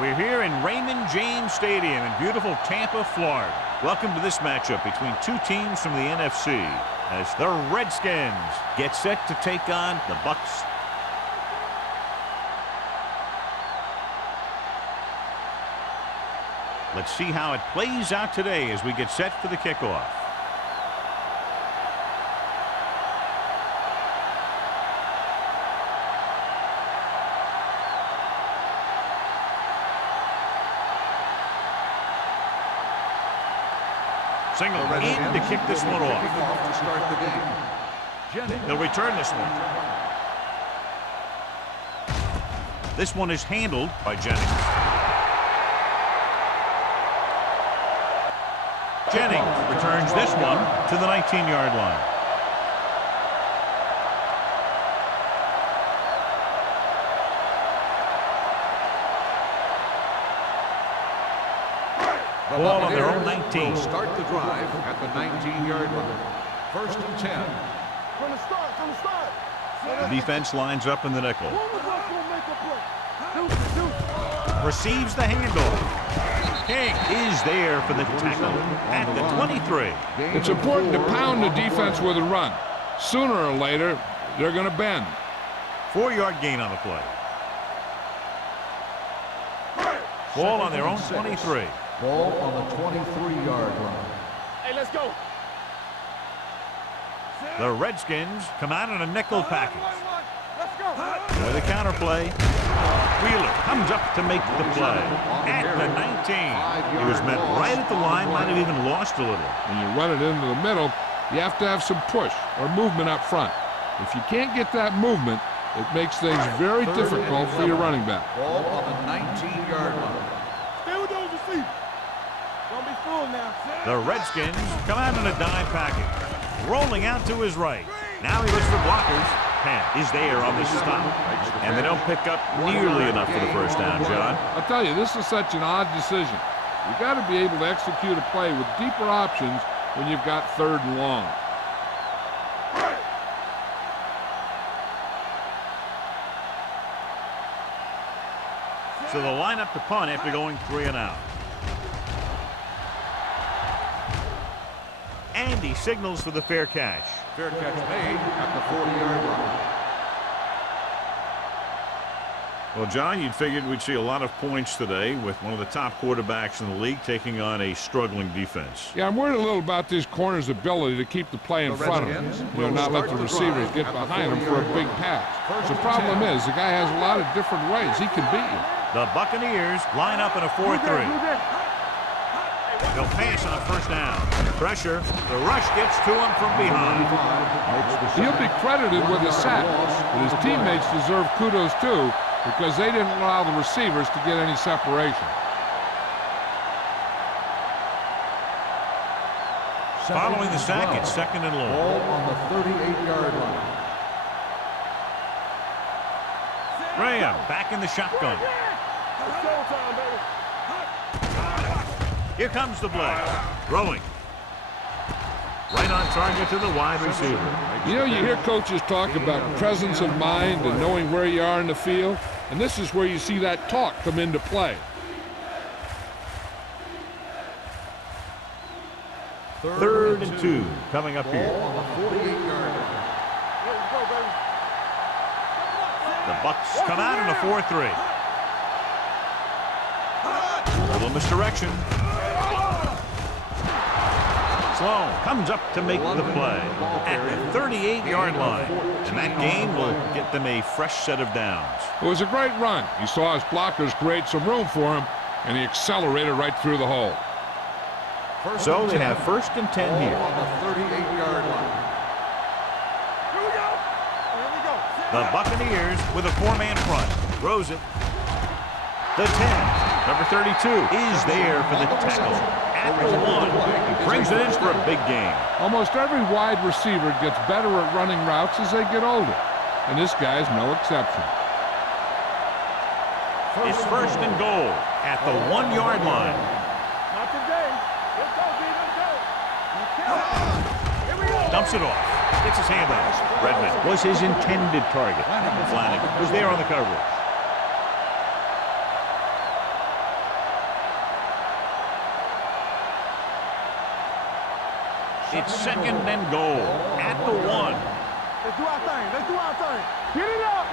We're here in Raymond James Stadium in beautiful Tampa, Florida. Welcome to this matchup between two teams from the NFC as the Redskins get set to take on the Bucks. Let's see how it plays out today as we get set for the kickoff. Single in to kick this one off. To start the game. He'll return this one. This one is handled by Jennings. Jennings returns this one to the 19-yard line. Ball on their own 19. Start the drive at the 19-yard line. 1st and 10. From the start. The defense lines up in the nickel. Receives the handoff. King is there for the tackle at the 23. It's important to pound the defense with a run. Sooner or later, they're going to bend. 4-yard gain on the play. Ball on their own 23. Ball on the 23-yard line. Hey, let's go. The Redskins come out in a nickel package. Let's go. With a counter play. Wheeler comes up to make the play at the 19. He was met right at the line, might have even lost a little. When you run it into the middle, you have to have some push or movement up front. If you can't get that movement, it makes things very difficult for your running back. Ball on the 19-yard line. Stay with those receivers. Don't be fooled now. The Redskins come out in a dime package. Rolling out to his right. Now he looks for blockers. Penn is there on the stop. And they don't pick up nearly enough for the first down, John. I'll tell you, this is such an odd decision. You've got to be able to execute a play with deeper options when you've got 3rd and long. So they'll line up to punt after going 3 and out. And he signals for the fair catch. Fair catch made at the 40-yard line. Well, John, you'd figured we'd see a lot of points today with one of the top quarterbacks in the league taking on a struggling defense. Yeah, I'm worried a little about this corner's ability to keep the play in front of him. Not let the receivers get behind him for a big pass. The problem is the guy has a lot of different ways he can beat you. The Buccaneers line up in a 4-3. They'll pass on 1st down. Pressure. The rush gets to him from behind. He'll be credited with a sack, but his teammates deserve kudos too because they didn't allow the receivers to get any separation. Following the sack, it's 2nd and long. Ball on the 38-yard line. Graham back in the shotgun. It's showtime, baby. Here comes the blitz. Throwing. Right on target to the wide receiver. You know, you hear coaches talk about presence of mind and knowing where you are in the field, and this is where you see that talk come into play. 3rd and 2 coming up here. Ball on the 48-yard line. Let's go, baby. The Bucks come out in a 4-3. Little misdirection. Sloan comes up to make the play at the 38-yard line. And that gain will get them a fresh set of downs. It was a great run. He saw his blockers create some room for him, and he accelerated right through the hole. So they have 1st and 10 here. On the 38-yard line. Here we go. Here we go. The Buccaneers with a 4-man front. Throws it. The 10. Number 32 is there for the tackle at the 1. He brings it in for a big gain. Almost every wide receiver gets better at running routes as they get older, and this guy's no exception. It's 1st and goal at the 1-yard line. Not today. Let's go, D. Let's go. Here we go. Dumps it off. Gets his hand on it. Redmond was his intended target. Flanagan was there on the coverage. It's 2nd and goal at the 1. Let's do our thing. Let's do our thing. Get it up.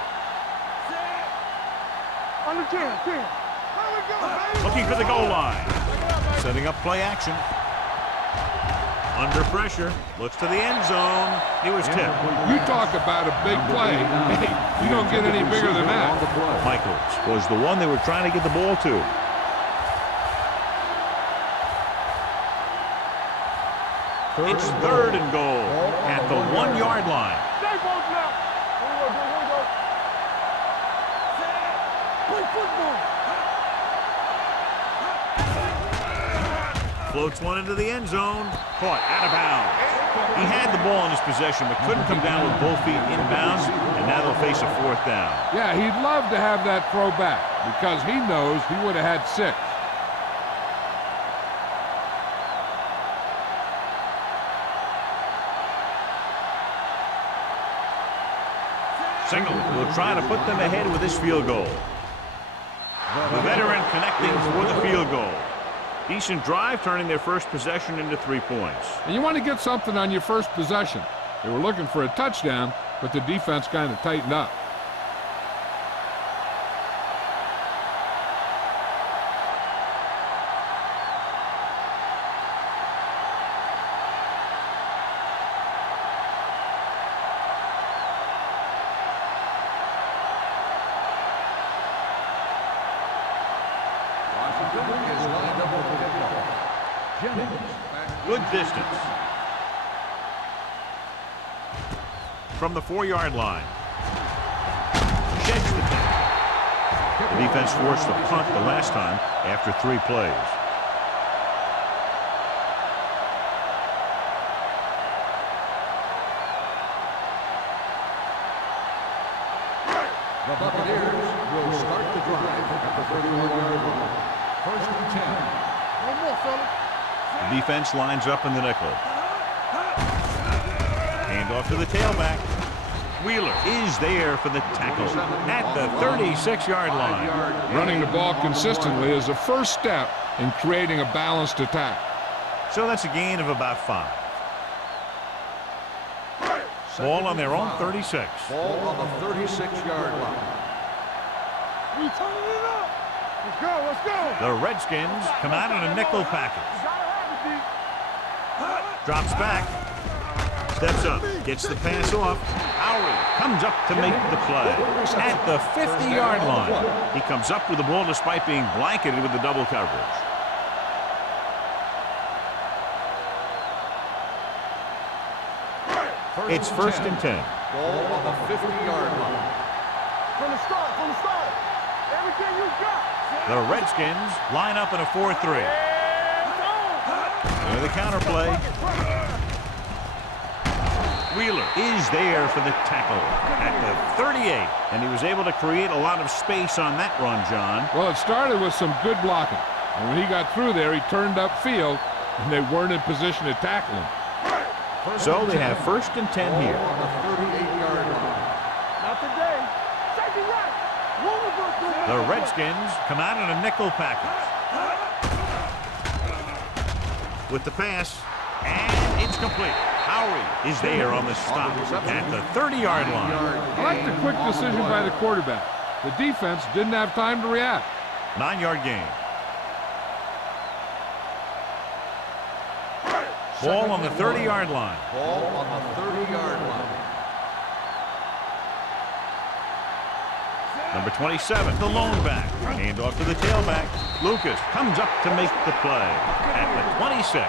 Under 10. There we go, baby. Looking for the goal line. Setting up play action. Under pressure. Looks to the end zone. He was tipped. You talk about a big play. Hey, you don't get any bigger than that. Michaels was the one they were trying to get the ball to. It's 3rd and goal at the 1-yard line. Stay both now. Here we go. Play football. Floats one into the end zone. Caught out of bounds. He had the ball in his possession, but couldn't come down with both feet inbounds, and now they'll face a 4th down. Yeah, he'd love to have that throw back because he knows he would have had 6. Single will try to put them ahead with this field goal. The veteran connecting for the field goal. Decent drive, turning their first possession into 3 points. And you want to get something on your first possession. They were looking for a touchdown, but the defense kind of tightened up. Good distance. From the 4-yard line. Sheds the tackle. The defense forced a punt the last time after 3 plays. The Buccaneers will start the drive at the 31-yard line. 1st and 10. One more, fella. The defense lines up in the nickel. Hand off to the tailback. Wheeler is there for the tackle at the 36-yard line. Running the ball consistently is the first step in creating a balanced attack. So that's a gain of about 5. Ball on their own 36. Ball on the 36-yard line. We turning it up. Let's go. Let's go. The Redskins come out in a nickel package. Drops back. Steps up. Gets the pass off. Howie comes up to make the play at the 50-yard line. He comes up with the ball despite being blanketed with the double coverage. It's 1st and 10. Ball on the 50-yard line. From the start. Everything you got. The Redskins line up in a 4-3. With a counter play. Wheeler is there for the tackle at the 38. And he was able to create a lot of space on that run, John. Well, it started with some good blocking. And when he got through there, he turned upfield, and they weren't in position to tackle him. So they have 1st and 10 here. On the 38-yard line. Not today. Safety right. The Redskins come out in a nickel package. With the pass, and it's complete. Howie is there on the stop at the 30-yard line. I like the quick decision by the quarterback. The defense didn't have time to react. 9-yard gain. Ball on the 30-yard line. Ball on the 30-yard line. Number 27, the lone back. Hand off to the tailback. Lucas comes up to make the play at the 26.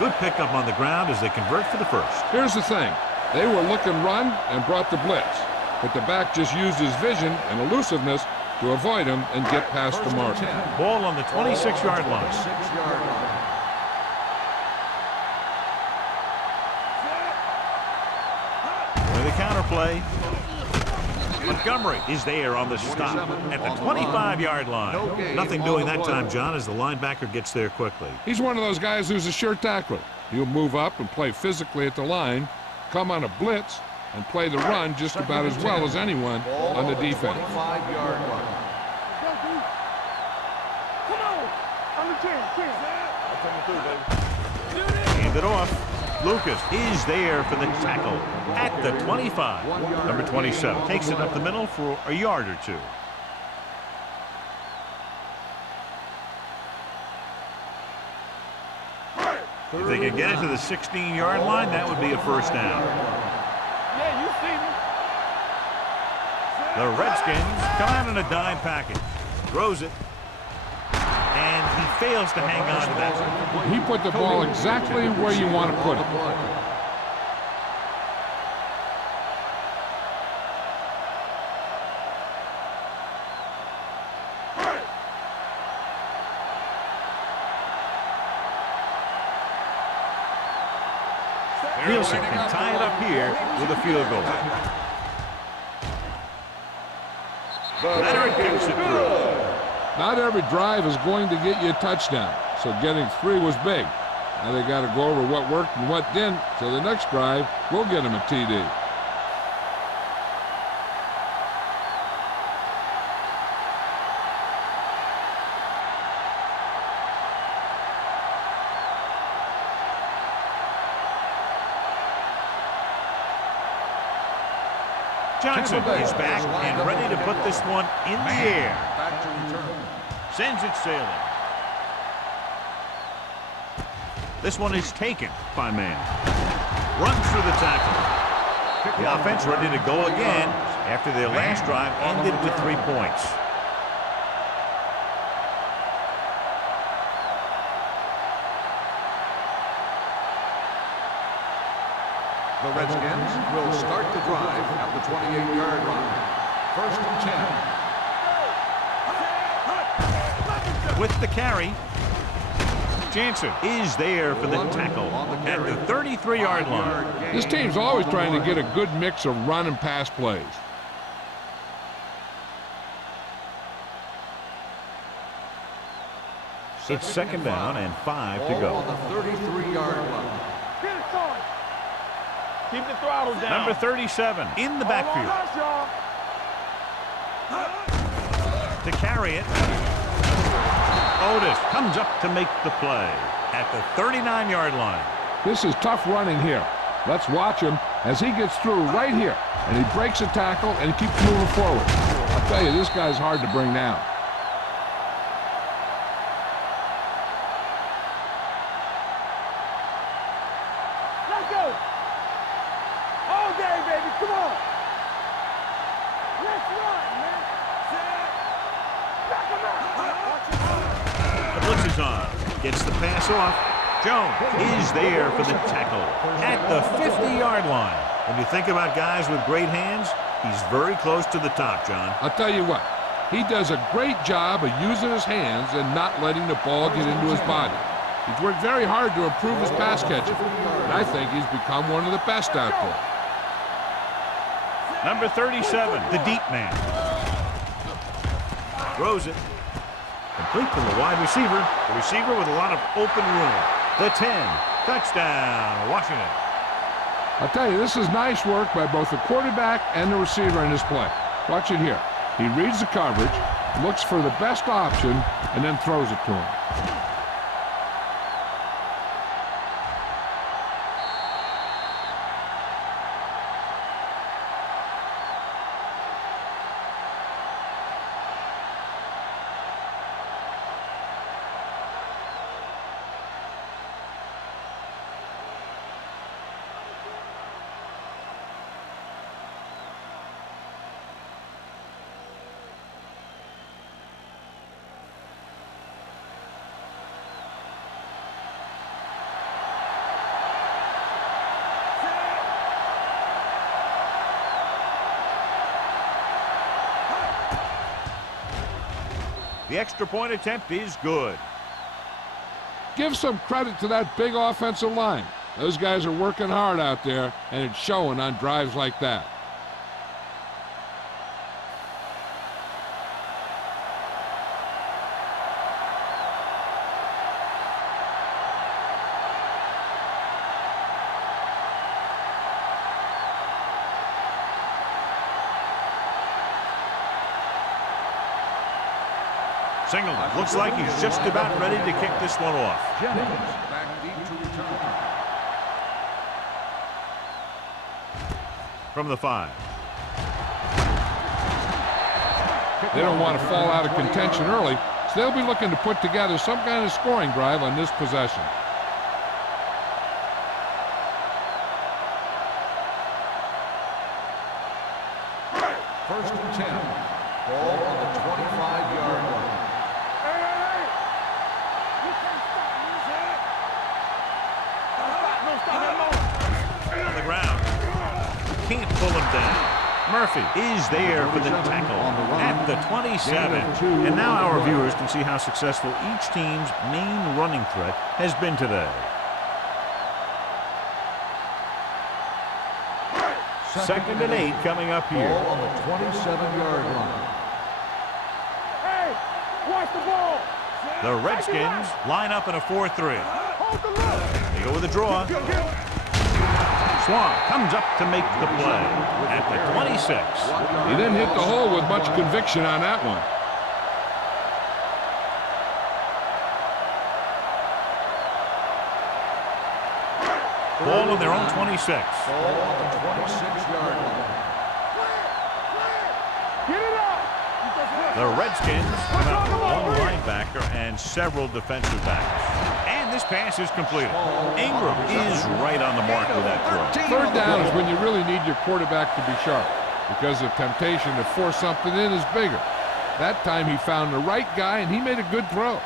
Good pickup on the ground as they convert for the first. Here's the thing. They were looking run and brought the blitz. But the back just used his vision and elusiveness to avoid him and get past the mark. Ball on the 26-yard line. 6-yard line. With a counter play. Montgomery is there on the stop at the 25-yard line. Nothing doing that time, John, as the linebacker gets there quickly. He's one of those guys who's a sure tackler. He'll move up and play physically at the line, come on a blitz, and play the run just about as well as anyone on the defense. 25-yard line. Come on. Under 10. Hand it off. Lucas is there for the tackle at the 25. Number 27 takes it up the middle for a yard or two. If they can get it to the 16-yard line, that would be a first down. Yeah, you see me. The Redskins come out in a dime package. Throws it. And he fails to hang on to that. He put the ball exactly where you want to put it. Nielsen can tie it up here with a field goal. Leonard gets it through. Not every drive is going to get you a touchdown, so getting 3 was big. Now they got to go over what worked and what didn't, so the next drive will get him a TD. Johnson is back and ready to put this one in the air. Back to return. Sends it sailing. This one is taken by man. Runs through the tackle. The offense ready to go again after their last drive ended with 3 points. The Redskins will start the drive at the 28-yard line. First and 10. With the carry, Jansen is there for the tackle at the 33-yard line. This team's always trying to get a good mix of run and pass plays. It's second down and 5 to go. On the 33-yard line. Get it going. Keep the throttle down. Number 37 in the backfield. To carry it. Otis comes up to make the play at the 39-yard line. This is tough running here. Let's watch him as he gets through right here, and he breaks a tackle and keeps moving forward. I'll tell you, this guy's hard to bring down. Let's go. All day, baby. Come on. Let's run, man. Back him out. The blitz is on. Gets the pass off. Jones is there for the tackle at the 50-yard line. When you think about guys with great hands, he's very close to the top, John. I'll tell you what, he does a great job of using his hands and not letting the ball get into his body. He's worked very hard to improve his pass catching, and I think he's become one of the best out there. Number 37, the deep man. Throws it. Complete to the wide receiver. The receiver with a lot of open room. The 10. Touchdown, Washington. I'll tell you, this is nice work by both the quarterback and the receiver in this play. Watch it here. He reads the coverage, looks for the best option, and then throws it to him. The extra point attempt is good. Give some credit to that big offensive line. Those guys are working hard out there, and it's showing on drives like that. Singleton looks like he's just about ready to kick this one off. Jennings back deep to return. from the 5. They don't want to fall out of contention early, so they'll be looking to put together some kind of scoring drive on this possession. First and 10. Ball on the 25-yard line. Hey! You can't stop me, man. Don't stop that moment. On the ground. Can't pull him down. Murphy is there for the tackle at the 27. And now our viewers can see how successful each team's main running threat has been today. Second and 8 coming up here. Ball on the 27-yard line. Hey, watch the ball. The Redskins line up in a 4-3. Hold the look. They go with a draw. Swan comes up to make the play at the 26. He didn't hit the hole with much conviction on that one. Ball on their own 26. Ball on the 26-yard line. Get it out. The Redskins come out with one linebacker and several defensive backs. And this pass is completed. Ingram is right on the mark with that throw. Third down is when you really need your quarterback to be sharp, because the temptation to force something in is bigger. That time he found the right guy, and he made a good throw.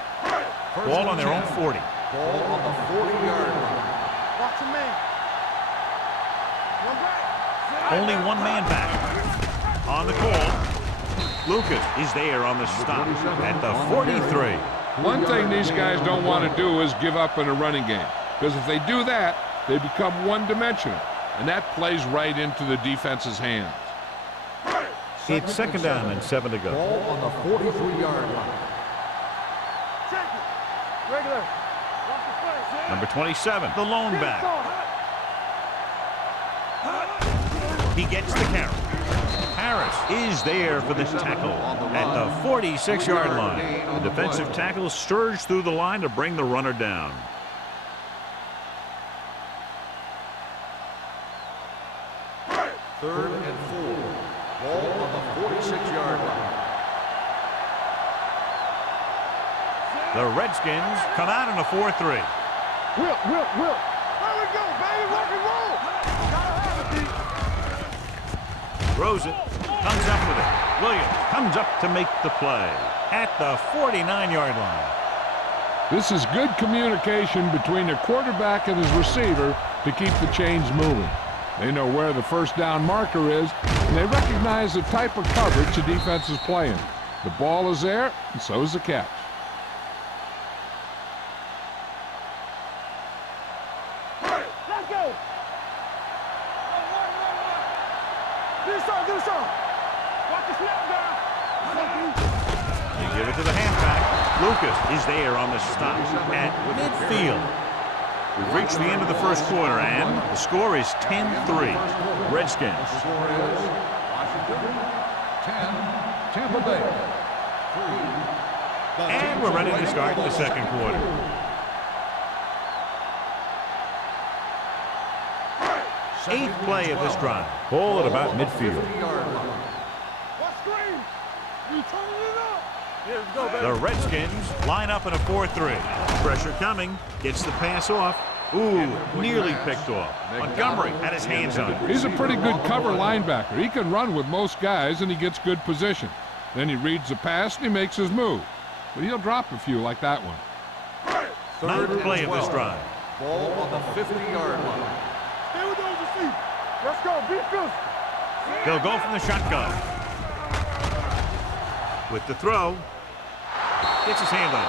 Ball on their own 40. Ball on the 40-yard line. Watch the man. One back. Only one man back. On the call, Lucas is there on the stop at the 43. One thing these guys don't want to do is give up in a running game, because if they do that, they become one-dimensional, and that plays right into the defense's hands. It's second down and 7 to go. Ball on the 43-yard line. Check it. Regular. Watch the play. Number 27, the lone back. He gets the carry. Harris is there for the tackle at the 46-yard line. The defensive tackle surged through the line to bring the runner down. Third and 4. Ball on the 46-yard line. The Redskins come out in a 4-3. Will. There we go, baby. Rock and roll. Gotta have it, D. Throws it, comes up with it. Williams comes up to make the play at the 49-yard line. This is good communication between the quarterback and his receiver to keep the chains moving. They know where the first down marker is, and they recognize the type of coverage the defense is playing. The ball is there, and so is the catch. Let's go. Do some. Watch the snap down. They give it to the halfback. Lucas is there on the stop at midfield. We've reached the end of the first quarter, and the score is 10-3. Redskins. The score is Washington 10, Tampa Bay 3. And we're ready to start the second quarter. Eighth play of this drive. Ball at about midfield. Watch screen. You turning it up. Here we go, baby. The Redskins line up in a 4-3. Pressure coming. Gets the pass off. Ooh, nearly picked off. Montgomery had his hands on it. He's a pretty good cover linebacker. He can run with most guys, and he gets good position. Then he reads the pass, and he makes his move. But he'll drop a few like that one. Ninth play of this drive. Ball on the 50-yard line. Stay with those receivers. Let's go. Be physical. They'll go from the shotgun. With the throw. Gets his hand on it.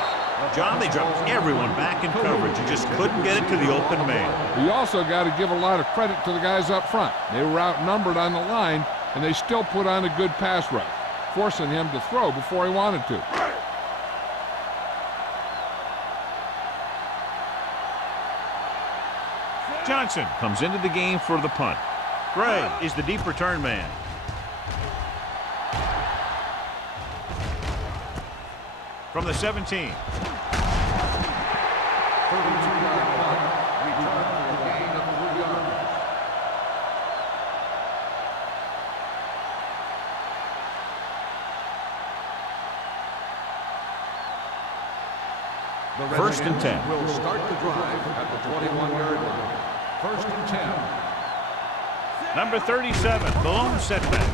John, they dropped everyone back in coverage. You just couldn't get it to the open man. You also got to give a lot of credit to the guys up front. They were outnumbered on the line, and they still put on a good pass rush, forcing him to throw before he wanted to. Johnson comes into the game for the punt. Gray is the deep return man. From the 17. 32-yard punt. Return for a gain of 3 yards. The First and Redskins 10. will start the drive at the 21-yard line. First and 10. Number 37, the lone setback.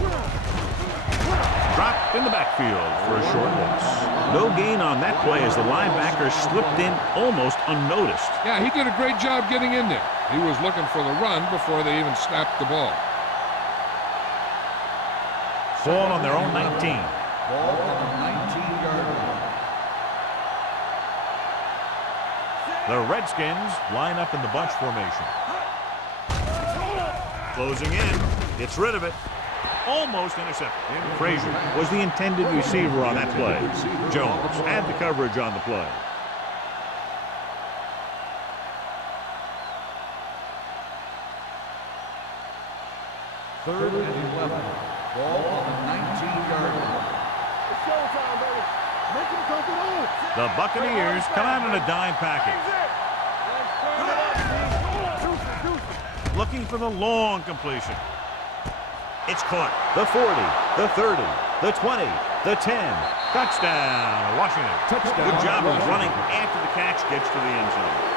Dropped in the backfield for a short loss. No gain on that play as the linebacker slipped in almost unnoticed. Yeah, he did a great job getting in there. He was looking for the run before they even snapped the ball. Ball on their own 19. Ball on the 19-yard line. The Redskins line up in the bunch formation. Closing in, gets rid of it. Almost intercepted. Frazier was the intended receiver on that play. Jones had the coverage on the play. Third and 11. Ball on the 19-yard line. It's showtime, baby. Make him come to home. The Buccaneers come out in a dime package. Looking for the long completion. It's caught. The 40, the 30, the 20, the 10. Touchdown, Washington. Touchdown, Good job of Washington. running after the catch gets to the end zone.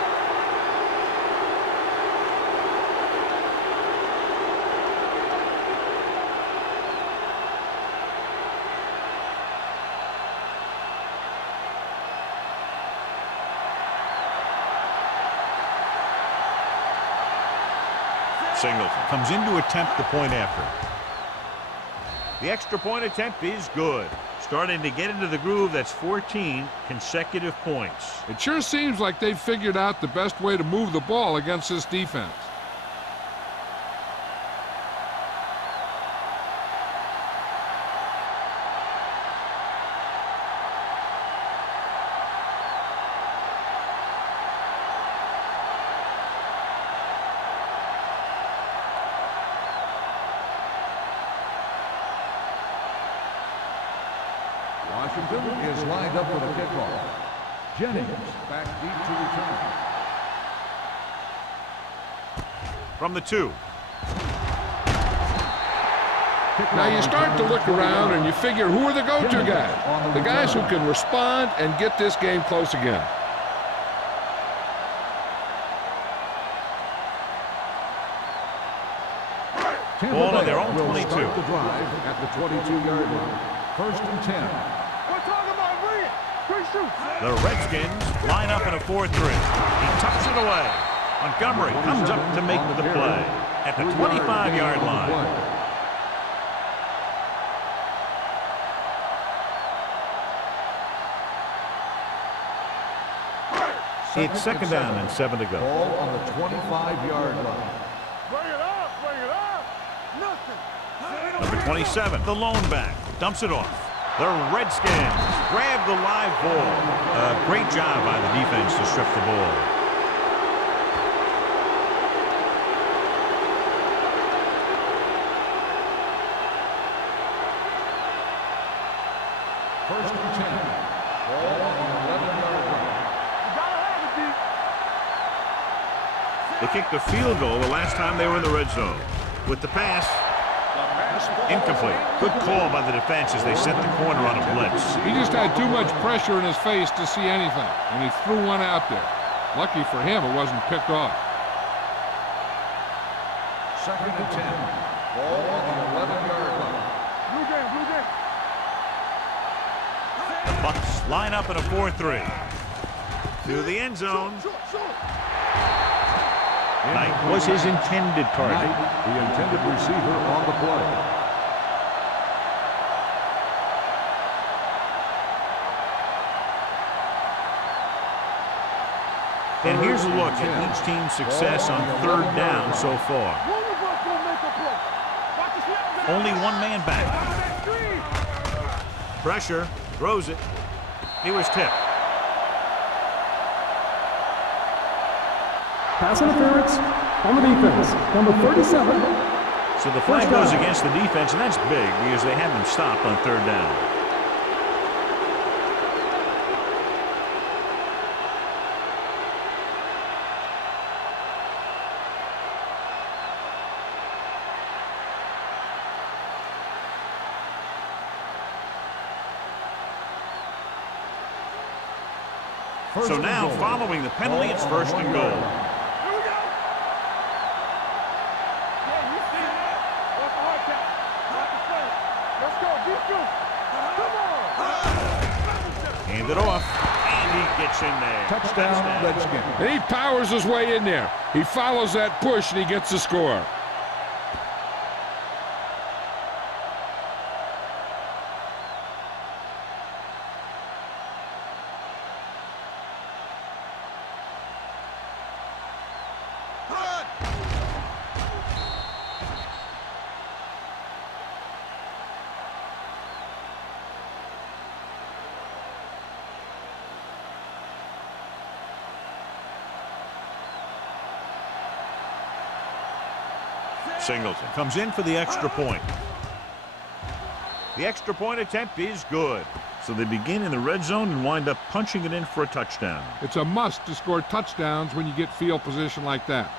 Singleton comes in to attempt the point after. The extra point attempt is good. Starting to get into the groove. That's 14 consecutive points. It sure seems like they've figured out the best way to move the ball against this defense. Washington is lined up with a kickoff. Jennings back deep to return. From the 2. Now you start to look around and you figure, who are the go-to guys? The guys who can respond and get this game close again. Ball on their own 22. Start the drive at the 22-yard line. First and 10. We're talking about bring it. Quick shoot. The Redskins line up in a 4-3. He tucks it away. Montgomery comes up to make the play at the 25-yard line. It's second down and 7 to go. Ball on the 25-yard line. Bring it up. Bring it up. Nothing. Number 27, the lone back, dumps it off. The Redskins grab the live ball. Great job by the defense to strip the ball. First and 10. Ball on the 11-yard line. You gotta have it, D. They kicked a field goal the last time they were in the red zone. With the pass, incomplete. Good call by the defense as they set the corner on a blitz. He just had too much pressure in his face to see anything, and he threw one out there. Lucky for him, it wasn't picked off. Second and 10. Ball on the 11-yard line. Blue game. Blue game. The Bucs line up in a 4-3. To the end zone. Short. Knight was his intended target. Knight, the intended receiver on the play. And here's a look at each team's success on third down so far. One of us gonna make a play. Watch the snap. Only one man back. Screen. Pressure, throws it. He was tipped. Pass interference on the defense. Number 37. So the flag goes against the defense, and that's big because they had them stopped on third down. So now, following the penalty, it's first and goal. Here we go. Yeah, you see that? What's the hard count? Not the same. Let's go. Defuse. Come on. Hand it off, and he gets in there. Touchdown, Redskins. And he powers his way in there. He follows that push, and he gets the score. Singleton comes in for the extra point. The extra point attempt is good. So they begin in the red zone and wind up punching it in for a touchdown. It's a must to score touchdowns when you get field position like that.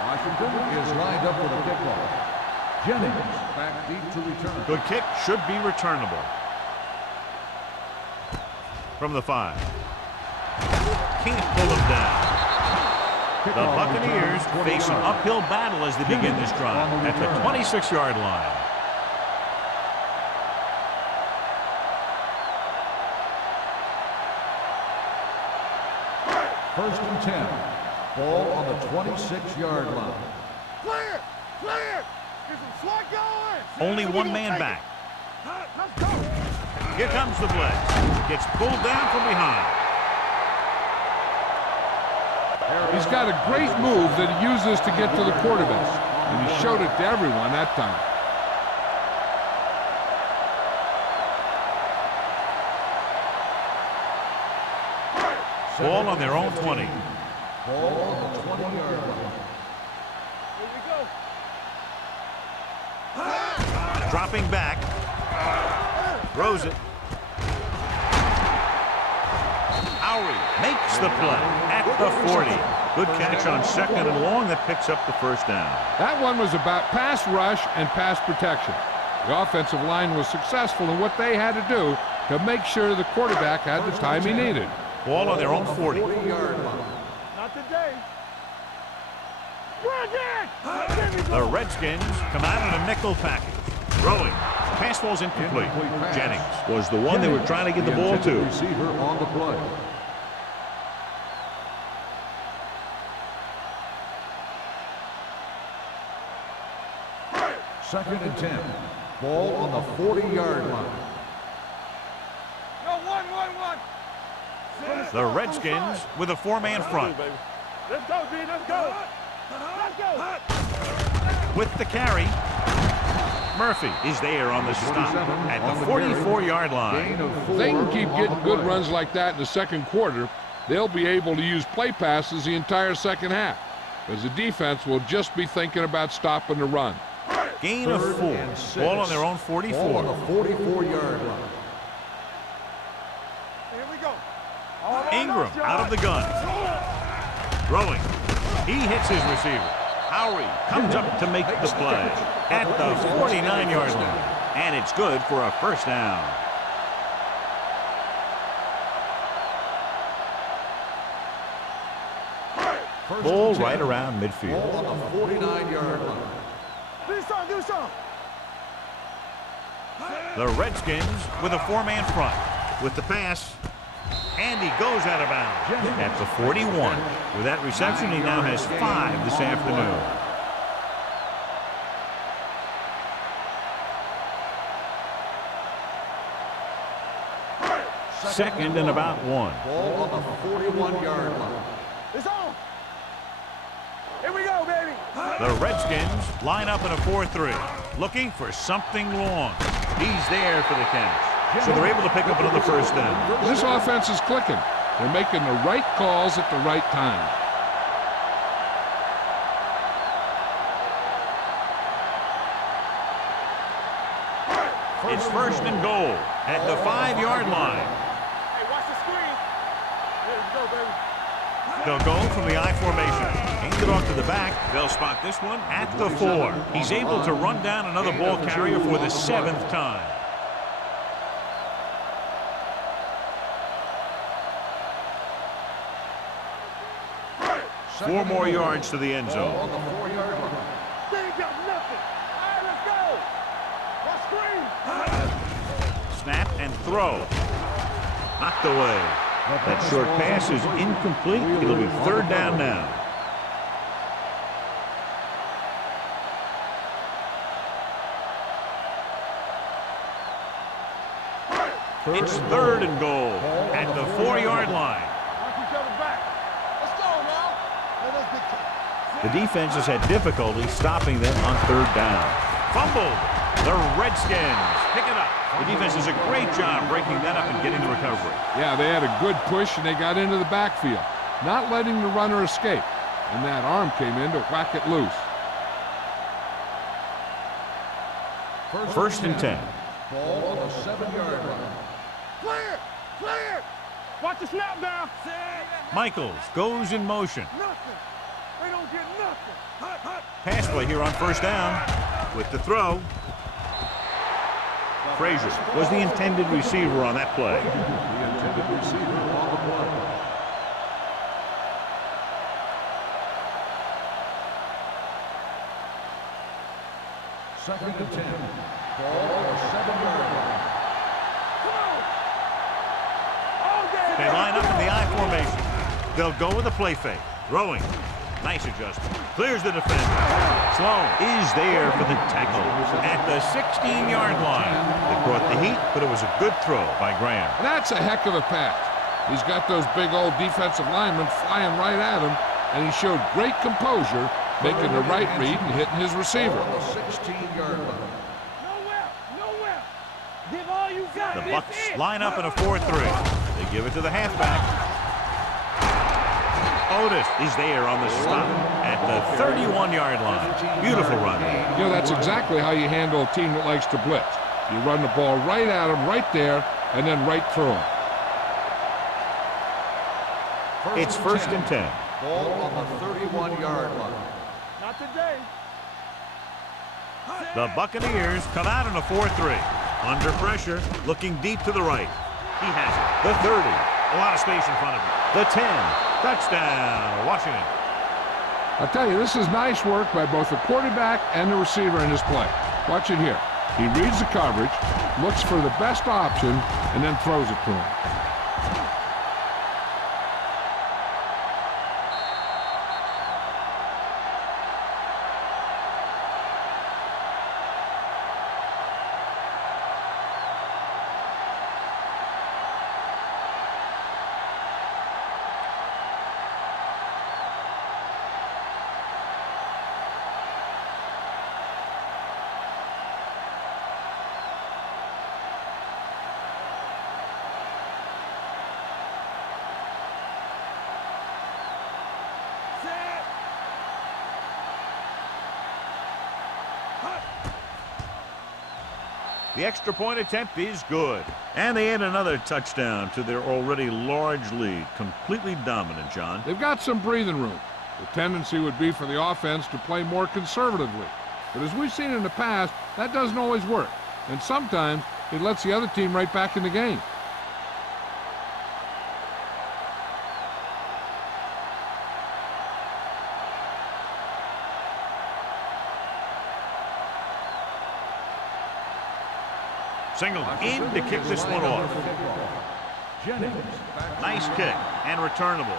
Washington is lined up with a kickoff. Jennings back deep to return. Good kick, should be returnable. From the 5. Can't pull him down. The Buccaneers face an uphill battle as they begin this drive at the 26-yard line. First and 10. Ball on the 26-yard line. Clear. Clear. Get some slot going. Only one man back. Let's go. Here comes the blitz. Gets pulled down from behind. He's got a great move that he uses to get to the quarterback, and he showed it to everyone that time. Ball on their own 20. Ball on the 20-yard line. Here we go. Dropping back. Throws it. Howery makes the play at the 40. Good catch on second and long that picks up the first down. That one was about pass rush and pass protection. The offensive line was successful in what they had to do to make sure the quarterback had the time he needed. Ball on their own 40. 40-yard line. Not today. Run it! The Redskins come out in a nickel package. Throwing. Pass falls incomplete. Jennings was the one they were trying to get the ball to. Receiver on the play. Second and 10. Ball on the 40-yard line. No, one. The Redskins with a 4-man front. Let's go, D. Let's go. Let's go. With the carry. Murphy is there on the stop at the 44-yard line. If they can keep getting good runs like that in the second quarter, they'll be able to use play passes the entire second half, because the defense will just be thinking about stopping the run. Gain of 4. Ball on their own 44. Ball on the 44-yard line. Here we go. Ingram out of the gun. Throwing. He hits his receiver. Howery comes up to make the play at the 49-yard line. And it's good for a first down. Ball right around midfield. Ball on the 49-yard line. Do something. The Redskins with a 4-man front. With the pass. And he goes out of bounds at the 41. With that reception, he now has 5 this afternoon. Second and about 1. Ball on the 41-yard line. It's on. Here we go, baby. The Redskins line up in a 4-3, looking for something long. He's there for the catch. So they're able to pick up another first down. This offense is clicking. They're making the right calls at the right time. It's first and goal at the 5-yard line. Hey, watch the screen. There you go, baby. They'll go from the I formation. Hand it off to the back. They'll spot this one at the 4. He's able to run down another ball carrier for the 7th time. Four more yards to the end zone. On the 4-yard line. They ain't got nothing. All right, let's go. Watch screen. Snap and throw. Knocked away. That short pass is incomplete. It'll be 3rd down now. It's 3rd and goal at the 4-yard line. Watch each other back. Let's go now. Let's get The defense has had difficulty stopping them on 3rd down. Fumbled. The Redskins pick it up. The defense does a great job breaking that up and getting the recovery. Yeah, they had a good push, and they got into the backfield, not letting the runner escape. And that arm came in to whack it loose. First and 10. Ball on the 7-yard line. clear. Clear. Watch the snap down. Michaels goes in motion. Nothing. They don't get nothing. Hut, hut. Pass play here on 1st down with the throw. Frazier was the intended receiver on that play. The intended receiver on the play. Second and 10. Ball on the 7-yard line. Come on. All day. They line up in the I formation. They'll go with a play fake. Throwing. Nice adjustment. Clears the defender. Sloan is there for the tackle at the 16-yard line. They brought the heat, but it was a good throw by Graham. That's a heck of a pass. He's got those big old defensive linemen flying right at him, and he showed great composure, making the right read and hitting his receiver. On the 16-yard line. Nowhere. Nowhere. Give all you got. The This Bucks it. line up in a 4-3. They give it to the halfback. Otis is there on the stop at the 31-yard line. Beautiful run. You know, that's exactly how you handle a team that likes to blitz. You run the ball right at them, right there, and then right through them. It's first and 10. Ball on the 31-yard line. Not today. The Buccaneers come out in a 4-3. Under pressure, looking deep to the right. He has it. The 30. A lot of space in front of him. The 10. Touchdown, Washington. I'll tell you, this is nice work by both the quarterback and the receiver in this play. Watch it here. He reads the coverage, looks for the best option, and then throws it to him. The extra point attempt is good. And they add another touchdown to their already large lead. Completely dominant, John. They've got some breathing room. The tendency would be for the offense to play more conservatively. But as we've seen in the past, that doesn't always work. And sometimes it lets the other team right back in the game. Singled in to kick this one off. Nice kick and returnable.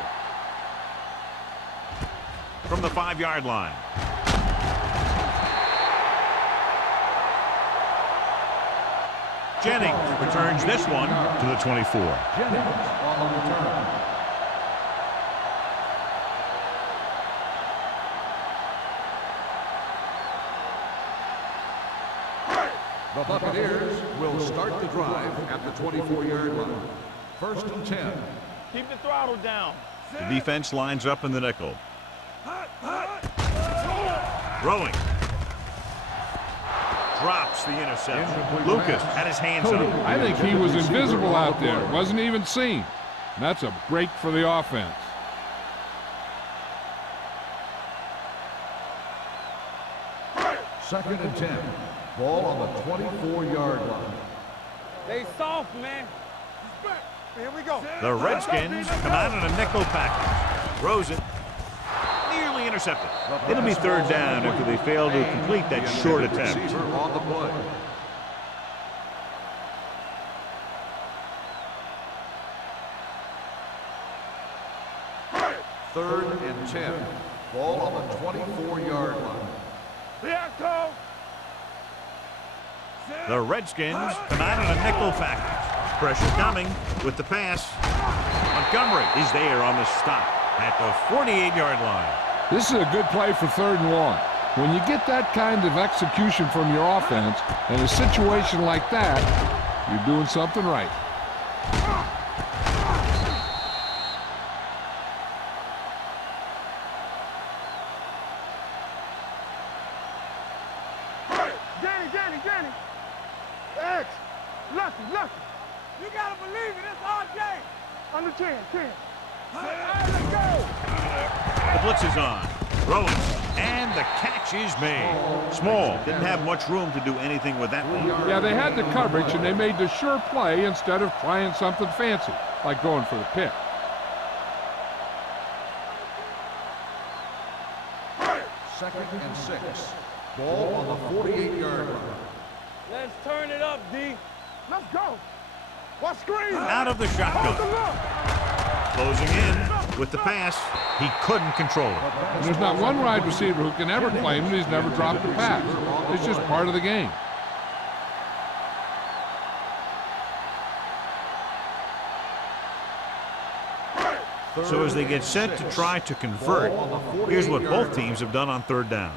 From the 5-yard line. Jennings returns this one to the 24. Jennings on the return. The Buccaneers will start the drive at the 24-yard line. First and 10. Keep the throttle down. The defense lines up in the nickel. Throwing. drops the interception. Lucas had his hands up. I think he was invisible out there. Wasn't even seen. And that's a break for the offense. Second and 10. Ball on the 24-yard line. Stay soft, man. Here we go. The Redskins come out in a nickel package. Throws it. Nearly intercepted. It'll be third down after they fail to complete that short attempt. Receiver on the play. Third and 10. Ball on the 24-yard line. The Redskins come out in a nickel package. Pressure coming with the pass. Montgomery is there on the stop at the 48-yard line. This is a good play for third and long. When you get that kind of execution from your offense in a situation like that, you're doing something right. Johnny. X. Lucky. You gotta believe it. It's RJ. Under 10. All right, let's go. The blitz is on. Throwing. And the catch is made. Small didn't have much room to do anything with that one. Yeah, they had the coverage, and they made the sure play instead of trying something fancy, like going for the pick. Second and 6. Ball on the 48-yard line. Let's turn it up, D. Let's go. What screen? Out of the shotgun. Closing in with the pass. He couldn't control it. And there's not one wide receiver who can ever claim that he's never dropped a pass. It's just part of the game. So as they get set to try to convert, here's what both teams have done on third down.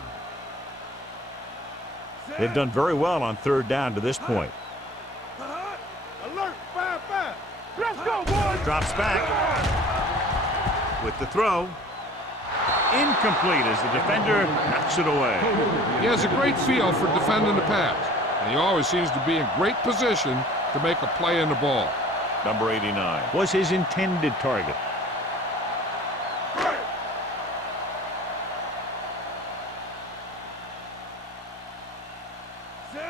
They've done very well on third down to this point. Alert, 5-5. Let's go, boys. Drops back with the throw. Incomplete as the defender knocks it away. He has a great feel for defending the pass, and he always seems to be in great position to make a play in the ball. Number 89 was his intended target.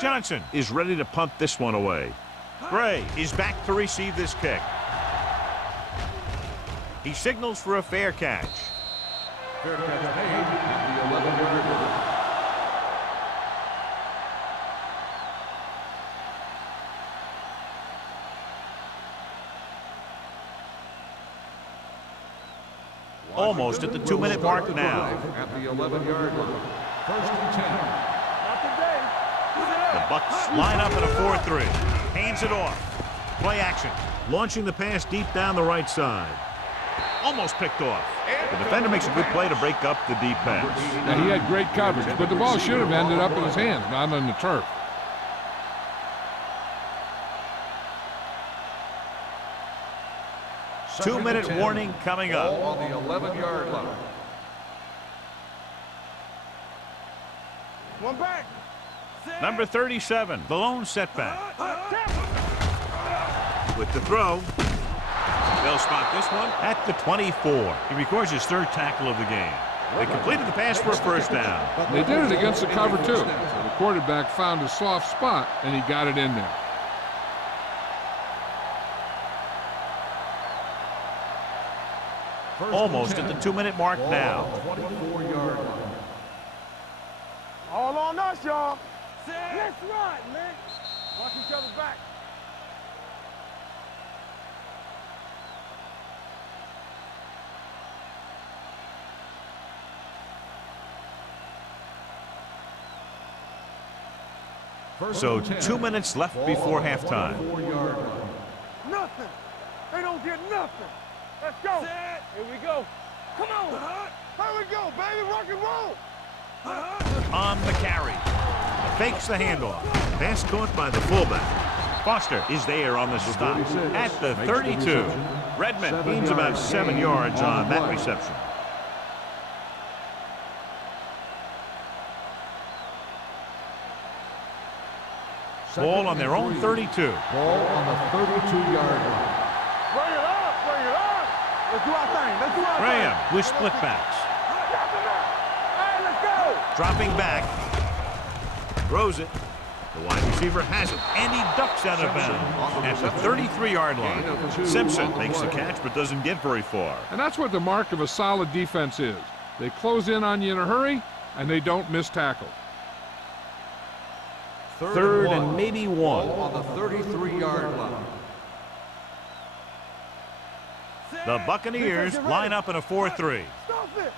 Johnson is ready to punt this one away. Gray is back to receive this kick. He signals for a fair catch. Fair catch made at the 11-yard line. Almost at the 2-minute mark now. At the 11-yard line. First and 10. Not today. The Bucks line up in a 4-3. Hands it off. Play action. Launching the pass deep down the right side. Almost picked off. The defender makes a good play to break up the deep pass. Now, he had great coverage, but the ball should have ended up in his hands, not on the turf. Two-minute warning coming up. Ball on the 11-yard line. One back. Number 37, the lone setback. With the throw. They'll spot this one at the 24. He records his third tackle of the game. They completed the pass for a first down. They did it against the cover, too. So the quarterback found a soft spot, and he got it in there. Almost at the 2-minute mark now. 24-yard line. All on us, y'all. Let's ride, man. Watch each other's back. So 2 minutes left before halftime. Nothing. They don't get nothing. Let's go. Here we go. Come on. Here we go, baby. Rock and roll. On the carry. Fakes the handoff. Pass caught by the fullback. Foster is there on the stop at the 32. Redmond gains about 7 yards on that reception. Ball on their own 32. Ball on the 32-yard line. Bring it up, bring it up. Let's do our thing, let's do our Graham thing. with split backs. Hey, let's go. Dropping back. Throws it. The wide receiver has it, and he ducks out of bounds at the 33-yard line. Simpson makes the catch but doesn't get very far. And that's what the mark of a solid defense is. They close in on you in a hurry, and they don't miss tackles. Third and maybe one. Ball on the 33-yard line. The Buccaneers line up in a 4-3. Stop it.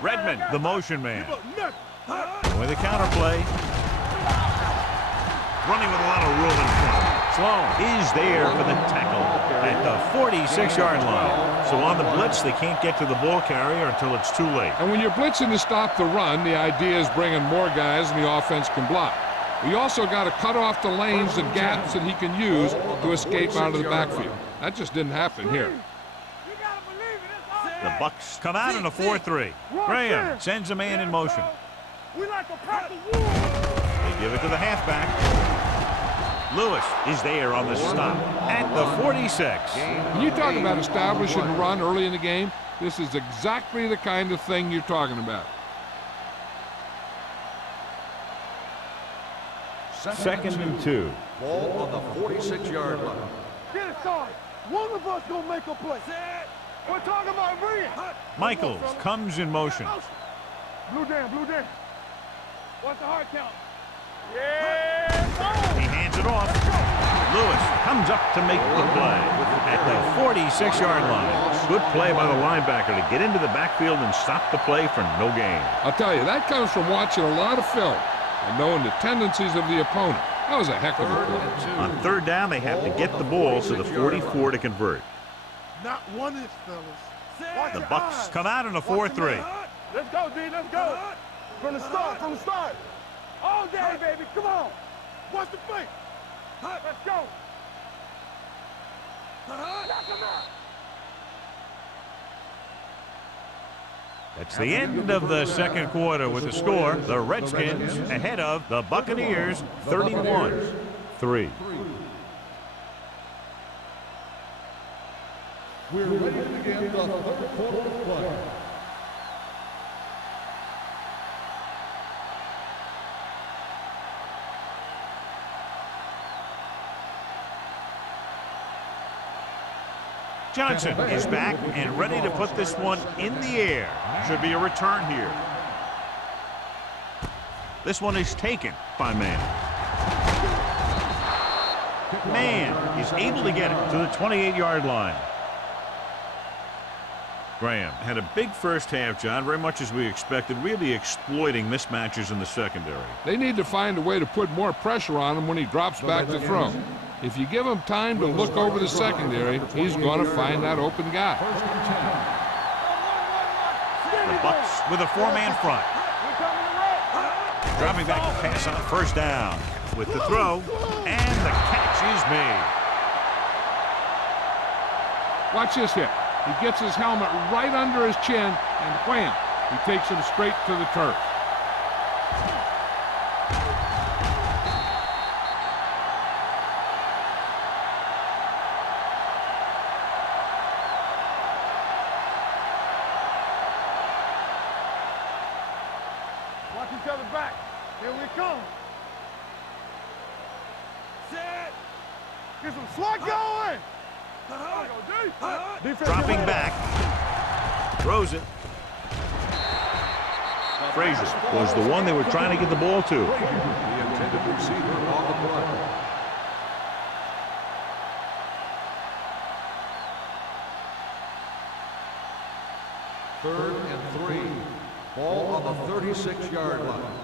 Redmond, the motion man. With the counterplay. Running with a lot of room in front. Sloan is there for the tackle at the 46-yard line. So on the blitz, they can't get to the ball carrier until it's too late. And when you're blitzing to stop the run, the idea is bringing more guys than the offense can block. We also got to cut off the lanes and gaps that he can use to escape out of the backfield. That just didn't happen here. The Bucks come out in a 4-3. Graham sends a man in motion. We like a pack of wolves. They give it to the halfback. Lewis is there on the stop at the 46. When you talk about establishing a run early in the game, this is exactly the kind of thing you're talking about. Second and 2. Ball on the 46-yard line. Get it started. One of us gonna make a play. We're talking about brilliant. Michaels comes in motion. Blue down, blue down. What's the hard count? Yeah. He hands it off. Lewis comes up to make the play at the 46-yard line. Good play by the linebacker to get into the backfield and stop the play for no gain. I'll tell you, that comes from watching a lot of film and knowing the tendencies of the opponent. That was a heck of a play. On third down, they have to get the ball to the 44 to convert. Not one of these fellas. Watch The your Bucks eyes. come out in a 4-3. Let's go, D. Let's go. From the start, from the start. All day, baby. Come on. Watch the fake. Let's go. Knock him out. That's the end of the second quarter with the score. The Redskins ahead of the Buccaneers 31-3. We're ready to begin the third quarter of play. Johnson is back and ready to put this one in the air. Should be a return here. This one is taken by Mann. Mann is able to get it to the 28-yard line. Graham had a big first half, John, very much as we expected, really exploiting mismatches in the secondary. They need to find a way to put more pressure on him when he drops back to throw. If you give him time to look over the secondary, he's going to find that open guy. The Bucks with a four-man front. Dropping back to pass on first down. With the throw, and the catch is made. Watch this hit. He gets his helmet right under his chin, and wham, he takes him straight to the turf. Watch each other back. Here we come. Set. Get some swat going. Dropping back. Throws it. Frazier was the one they were trying to get the ball to. The intended receiver on the play. Third and 3. Ball on the 36-yard line.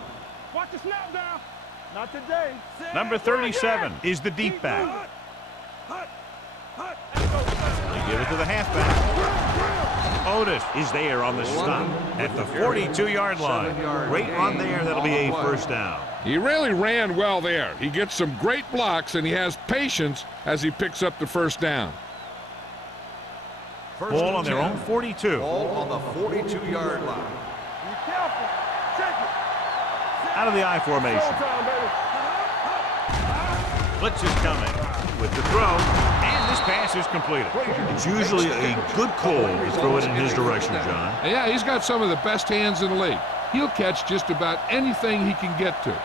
Watch the snap down. Not today. Number 37 is the deep back. They give it to the halfback. Otis is there on the stop at the 42-yard line. Great run there. That'll be a first down. He really ran well there. He gets some great blocks, and he has patience as he picks up the first down. Ball on their own 42. Ball on the 42-yard line. Be careful. Check it. Out of the I formation. Time, baby. Blitz is coming with the throw, and this pass is completed. It's usually a good call to throw it in his direction, John. Yeah, he's got some of the best hands in the league. He'll catch just about anything he can get to.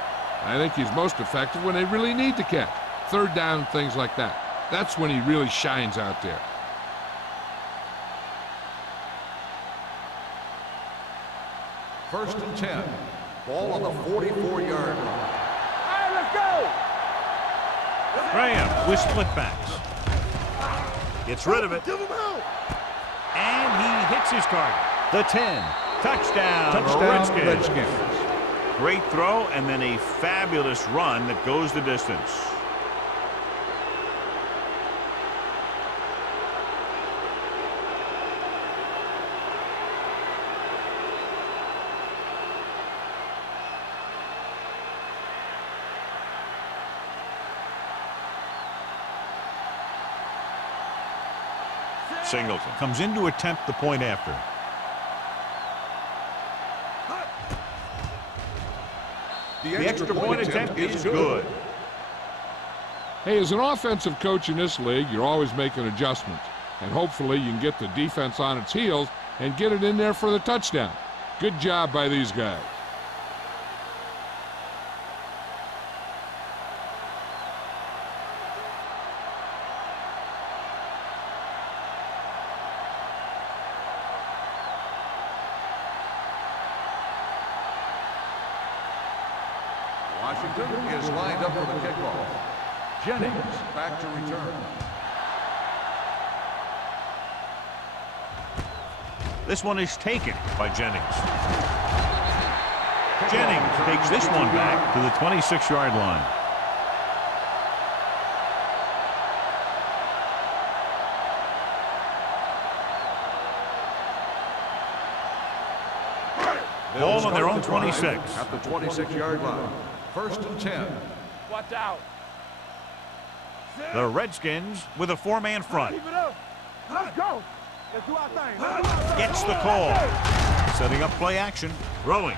I think he's most effective when they really need to catch. Third down, things like that. That's when he really shines out there. First and 10. Ball on the 44-yard line. All right, let's go. Graham with split backs. Gets rid of it. Give him help. And he hits his target. The 10. Touchdown, Touchdown, Redskins. Redskins. Great throw and then a fabulous run that goes the distance. Singleton comes in to attempt the point after. The extra point attempt is good. Hey, as an offensive coach in this league, you're always making adjustments. And hopefully you can get the defense on its heels and get it in there for the touchdown. Good job by these guys. Washington is lined up for the kickoff. Jennings back to return. This one is taken by Jennings. Jennings takes this one back to the 26-yard line. Ball on their own 26. At the 26-yard line. First and 10. Watch out. The Redskins with a four-man front. Keep it up. Let's go. Let's do our thing. Gets the call. Setting up play action. Throwing.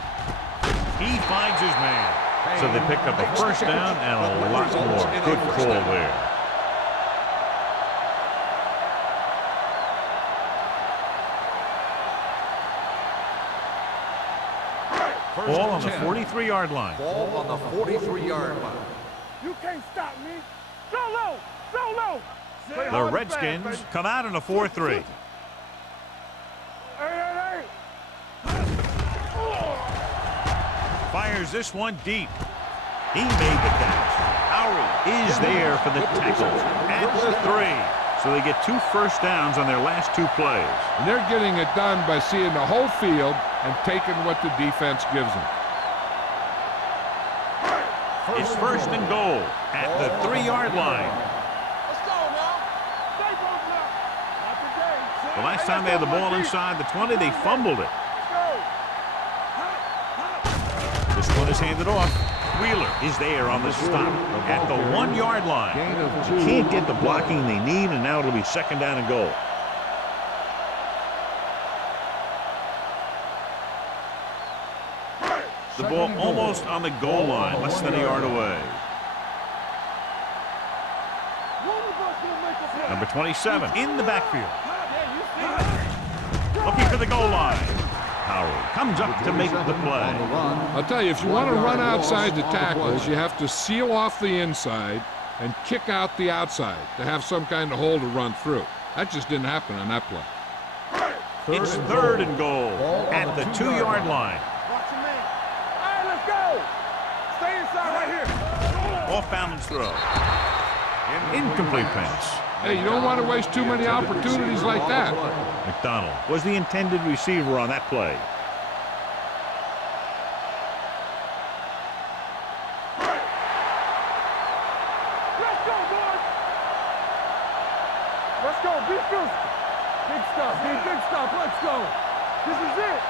He finds his man. So they pick up a first down and a lot more. Good call there. Ball on the 43-yard line. Ball on the 43-yard line. You can't stop me. So low. So low. Play The hard and Redskins fast, baby. come out in a 4-3. Hey. Fires this one deep. He made the catch. Howry is there for the tackle at the 3. So they get 2 first downs on their last 2 plays. And they're getting it done by seeing the whole field and taking what the defense gives them. It's first and goal at the 3-yard line. Let's go now. Stay broken up. Not today. The last time they had the ball inside the 20, they fumbled it. This one is handed off. Wheeler is there on the stop at the 1-yard line. Can't get the blocking they need, and now it'll be second down and goal. The ball almost on the goal line, less than a yard away. Number 27 in the backfield. Looking for the goal line. Howard comes up to make the play. I'll tell you, if you want to run outside the tackles, you have to seal off the inside and kick out the outside to have some kind of hole to run through. That just didn't happen on that play. It's third and goal at the 2-yard line. Watch your man. All right, let's go. Stay inside right here. Off balance throw. Incomplete pass. Hey, you don't want to waste too many opportunities like that. McDonald was the intended receiver on that play. Let's go, boys. Let's go. Be physical. Big stuff. Big stuff. Let's go. This is it.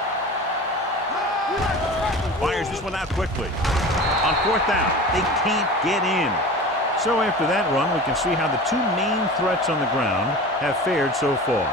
Fires this one out quickly. On 4th down, they can't get in. So after that run, we can see how the 2 main threats on the ground have fared so far.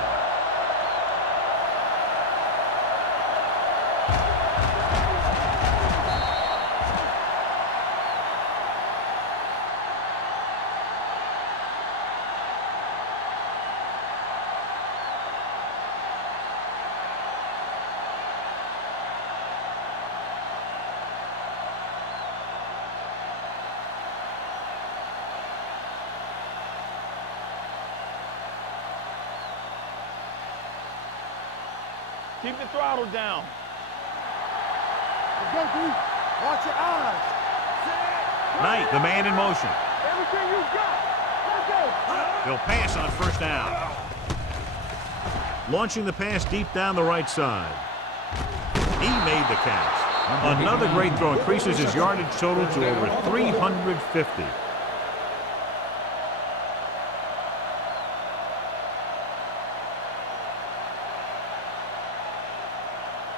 Keep the throttle down. Go, D. Watch your eyes. Knight, the man in motion. Everything you got. Let's go. He'll pass on first down. Launching the pass deep down the right side. He made the catch. Another great throw increases his yardage total to over 350.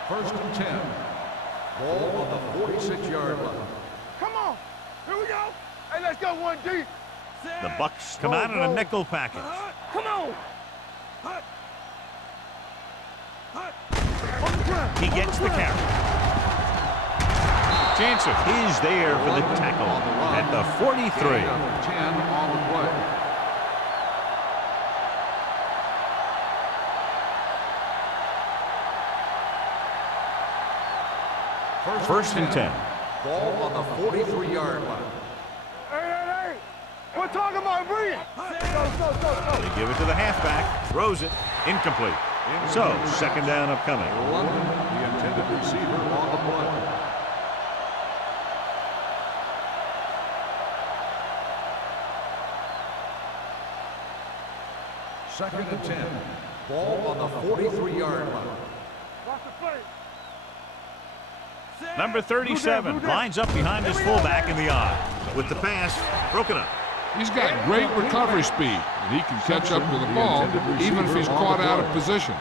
First and 10. Ball on the 46-yard line. Come on. Here we go. Hey, let's go 1D. The Bucks come out in a nickel package. Come on. He gets the carry. Jansen is there for the tackle at the 43. 10 on the play. First and 10. Ball on the 43-yard line. Hey. We're talking about bringing. Go. They give it to the halfback. Throws it. Incomplete. So, second down upcoming. London, the intended receiver on the play. Second and 10. Ball on the 43-yard line. Watch the play. Number 37 lines up behind his fullback in the eye. With the pass broken up. He's got great recovery speed, and he can catch up to the ball even if he's caught out of position.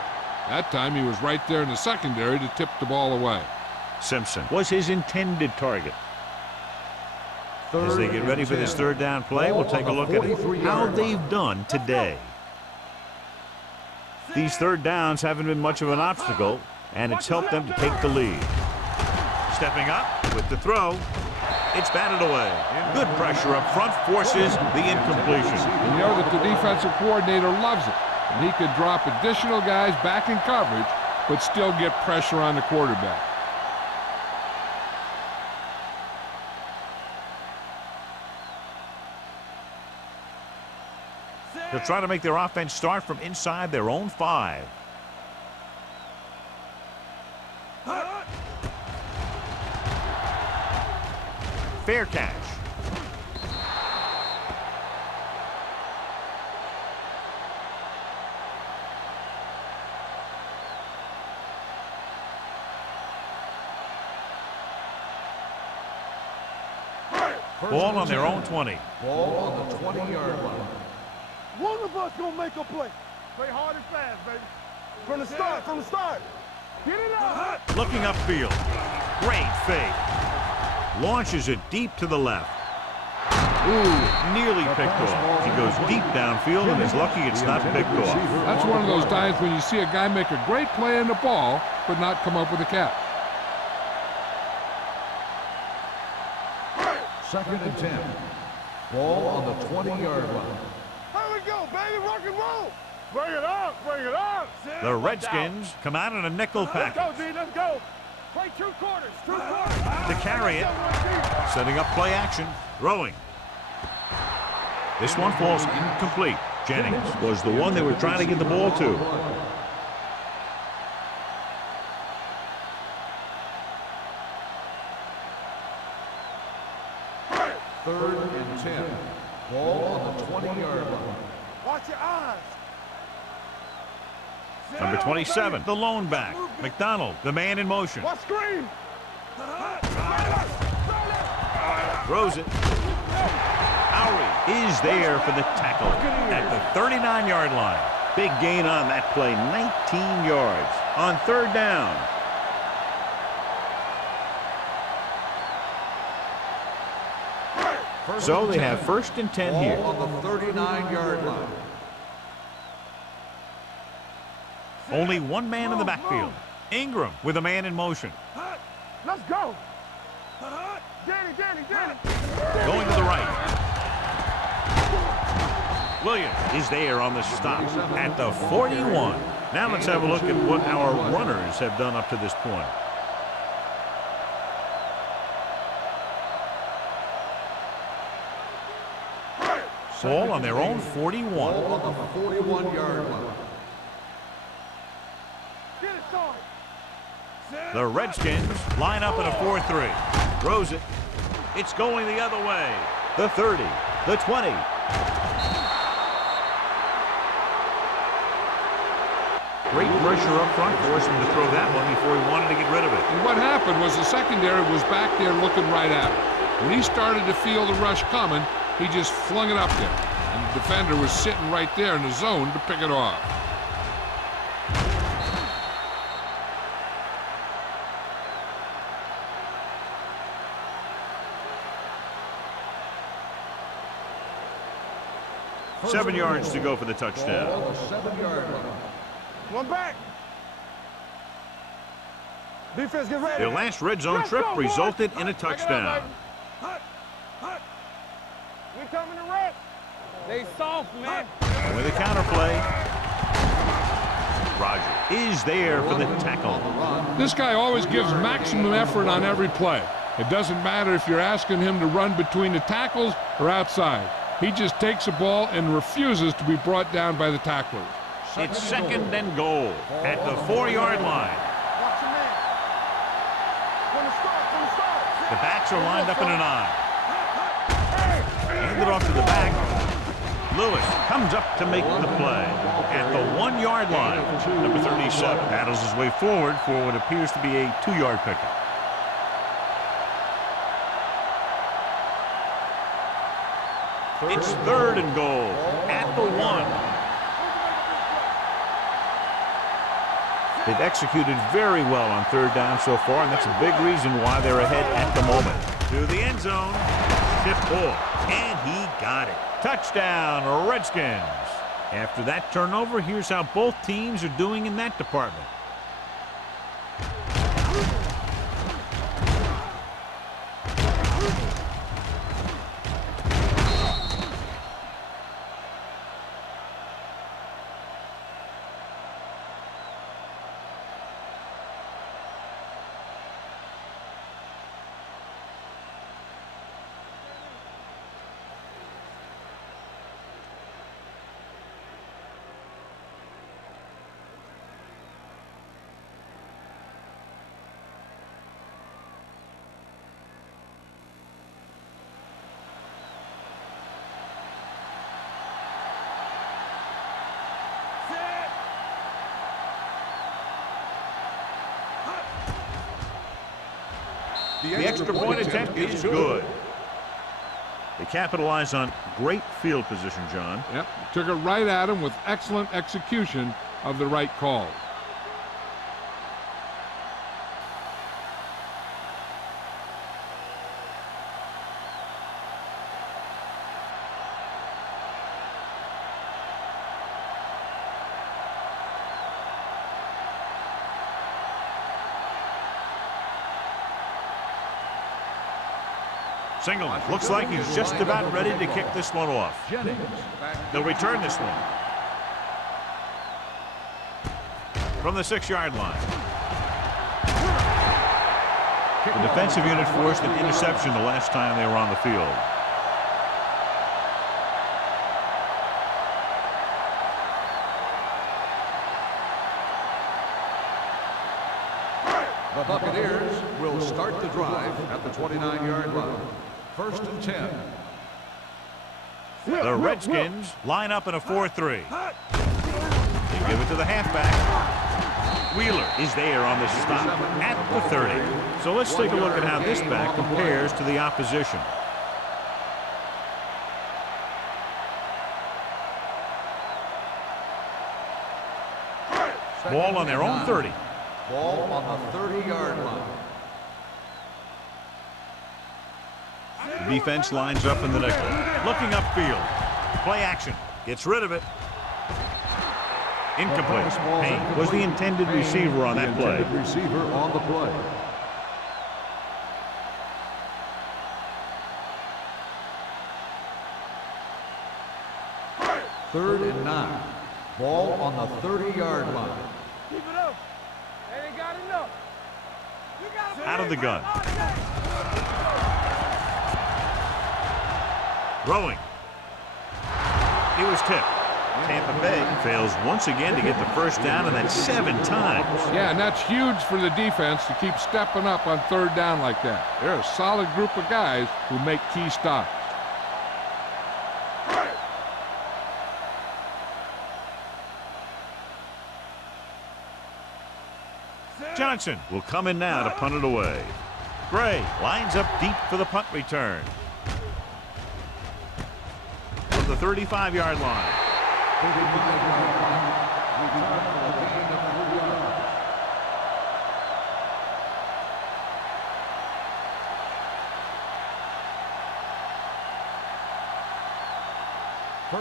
That time he was right there in the secondary to tip the ball away. Simpson was his intended target. As they get ready for this third down play, we'll take a look at how they've done today. These third downs haven't been much of an obstacle, and it's helped them to take the lead. Stepping up with the throw. It's batted away. Good pressure up front forces the incompletion. You know that the defensive coordinator loves it, and he could drop additional guys back in coverage, but still get pressure on the quarterback. They'll try to make their offense start from inside their own 5. Fair catch. Ball on their own 20. Ball on the 20-yard line. One of us gonna make a play. Play hard and fast, baby. From the start. Get it out. Looking upfield. Great fake. Launches it deep to the left. Ooh, nearly picked off. He goes deep downfield and is lucky it's not picked off. That's one of those times when you see a guy make a great play on the ball, but not come up with a catch. Second and 10. Ball on the 20-yard line. Here we go, baby. Rock and roll. Bring it up. The Redskins come out in a nickel Let's package. go, D. Let's go. Play 2 quarters. 2 quarters. To carry it. Setting up play action. Throwing. This one falls incomplete. Jennings was the one they were trying to get the ball to. Third and 10. Ball on the 20-yard line. Watch your eyes. Number 27, the lone back. McDonald, the man in motion. Watch screen. Throws it. Howie is there for the tackle at the 39-yard line. Big gain on that play, 19 yards. On third down. So they have first and 10 here. Ball on the 39-yard line. Only one man in the backfield. Ingram with a man in motion. Let's go. Danny. Going to the right. Williams is there on the stop at the 41. Now let's have a look at what our runners have done up to this point. Ball on their own 41. Ball on the 41-yard line. Get it, son. The Redskins line up in a 4-3. Throws it. It's going the other way. The 30, the 20. Great pressure up front, forced him to throw that one before he wanted to get rid of it. And what happened was the secondary was back there looking right at him. When he started to feel the rush coming, he just flung it up there. And the defender was sitting right there in the zone to pick it off. First 7 yards to go for the touchdown. Ball on the 7-yard line. One back. Defense, get ready. Their last red zone trip resulted in a touchdown. We coming to red. They soft, man. With a counter play. Roger is there for the tackle. This guy always gives maximum effort on every play. It doesn't matter if you're asking him to run between the tackles or outside. He just takes the ball and refuses to be brought down by the tacklers. It's second and goal at the 4-yard line. Watch your man. From the start. The backs are lined up in an I. Hand it off to the back. Lewis comes up to make the play at the 1-yard line. Number 37 battles his way forward for what appears to be a 2-yard pickup. It's third and goal at the 1. They've executed very well on third down so far, and that's a big reason why they're ahead at the moment. To the end zone. Tip ball. And he got it. Touchdown, Redskins. After that turnover, here's how both teams are doing in that department. The extra point attempt is good. They capitalize on great field position, John. Yep, took it right at him with excellent execution of the right calls. Singleton looks like he's just about ready to kick this one off. They'll return this one. From the 6-yard line. The defensive unit forced an interception the last time they were on the field. The Buccaneers will start the drive at the 29-yard line. First and 10. The Redskins line up in a 4-3. They give it to the halfback. Wheeler is there on the stop at the 30. So let's take a look at how this back compares to the opposition. Ball on their own 30. Ball on the 30-yard line. The defense lines up in the nickel. Looking upfield. Play action. Gets rid of it. Incomplete. Payne was the intended receiver on that play. Receiver on the play. Third and 9. Ball on the 30-yard line. Keep it up. They ain't got enough. Out of the gun. Throwing. He was tipped. Tampa Bay fails once again to get the first down, and that's 7 times. Yeah, and that's huge for the defense to keep stepping up on third down like that. They're a solid group of guys who make key stops. Johnson will come in now to punt it away. Gray lines up deep for the punt return. From the 35-yard line.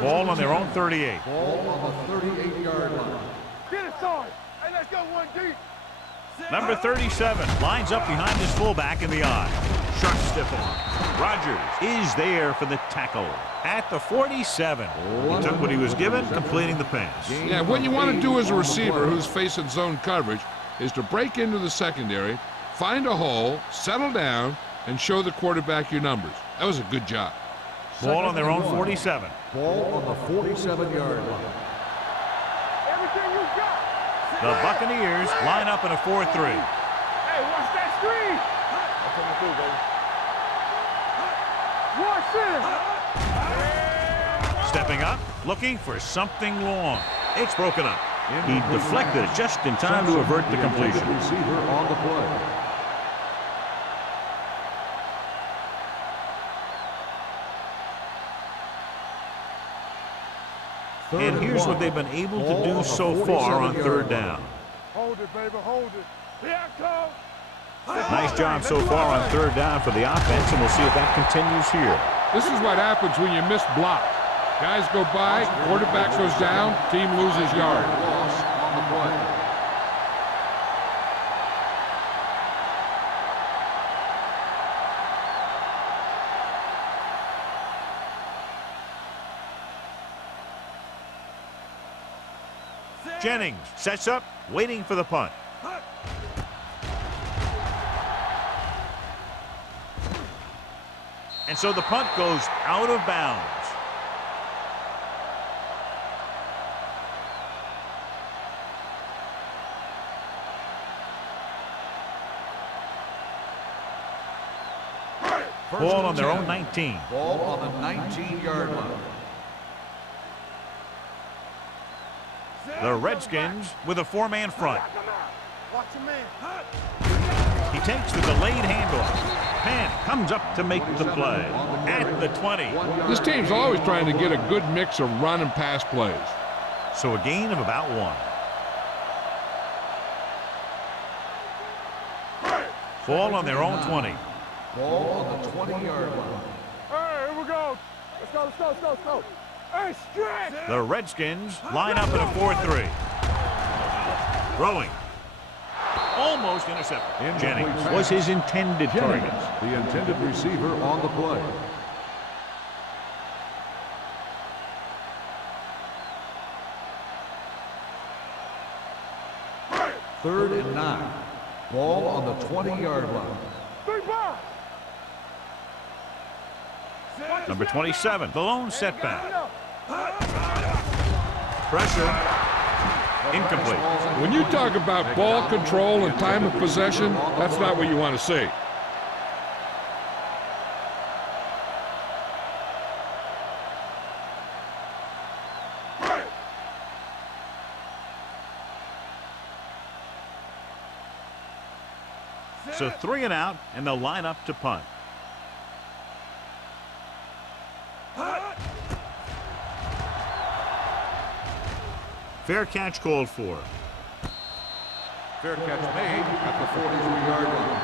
Ball on their own 38. Ball on the 38-yard line. Get it, Sarge. Hey, let's go one deep. Number 37 lines up behind his fullback in the I. Sharp stiff arm. Rogers is there for the tackle at the 47. He took what he was given, completing the pass. Yeah, what you want to do as a receiver who's facing zone coverage is to break into the secondary, find a hole, settle down, and show the quarterback your numbers. That was a good job. Ball on their own 47. Ball on the 47-yard line. Everything you got. The Buccaneers line up in a 4-3. Hey, watch that screen. That's what we do, baby. Watch this. Stepping up, looking for something long. It's broken up. He deflected it just in time to avert the completion. Receiver on the play. And here's what they've been able to do so far on third down. Hold it, baby, hold it. Here I come. Nice job so far on third down for the offense, and we'll see if that continues here. This is what happens when you miss blocks. Guys go by, quarterback goes down, team loses yards. Loss on the play. Jennings sets up, waiting for the punt. And so the punt goes out of bounds. Ball on their own 19. Ball on the 19-yard line. The Redskins with a 4-man front. Watch your man. He takes the delayed handoff. Penn comes up to make the play at the 20. This team's always trying to get a good mix of run and pass plays. So a gain of about 1. Ball on their own 20. Ball on the 20-yard line. Hey, here we go. Let's go, let's go, let's go, let's go. Hey, stretch. The Redskins line up in a 4-3. Throwing. Almost intercepted. Jennings was his intended target. The intended receiver on the play. Third and 9. Ball on the 20-yard line. 3 balls. Number 27, the lone setback. Pressure. Incomplete. When you talk about ball control and time of possession, that's not what you want to see. So 3 and out, and they'll line up to punt. Fair catch called for. Fair catch made at the 43-yard line.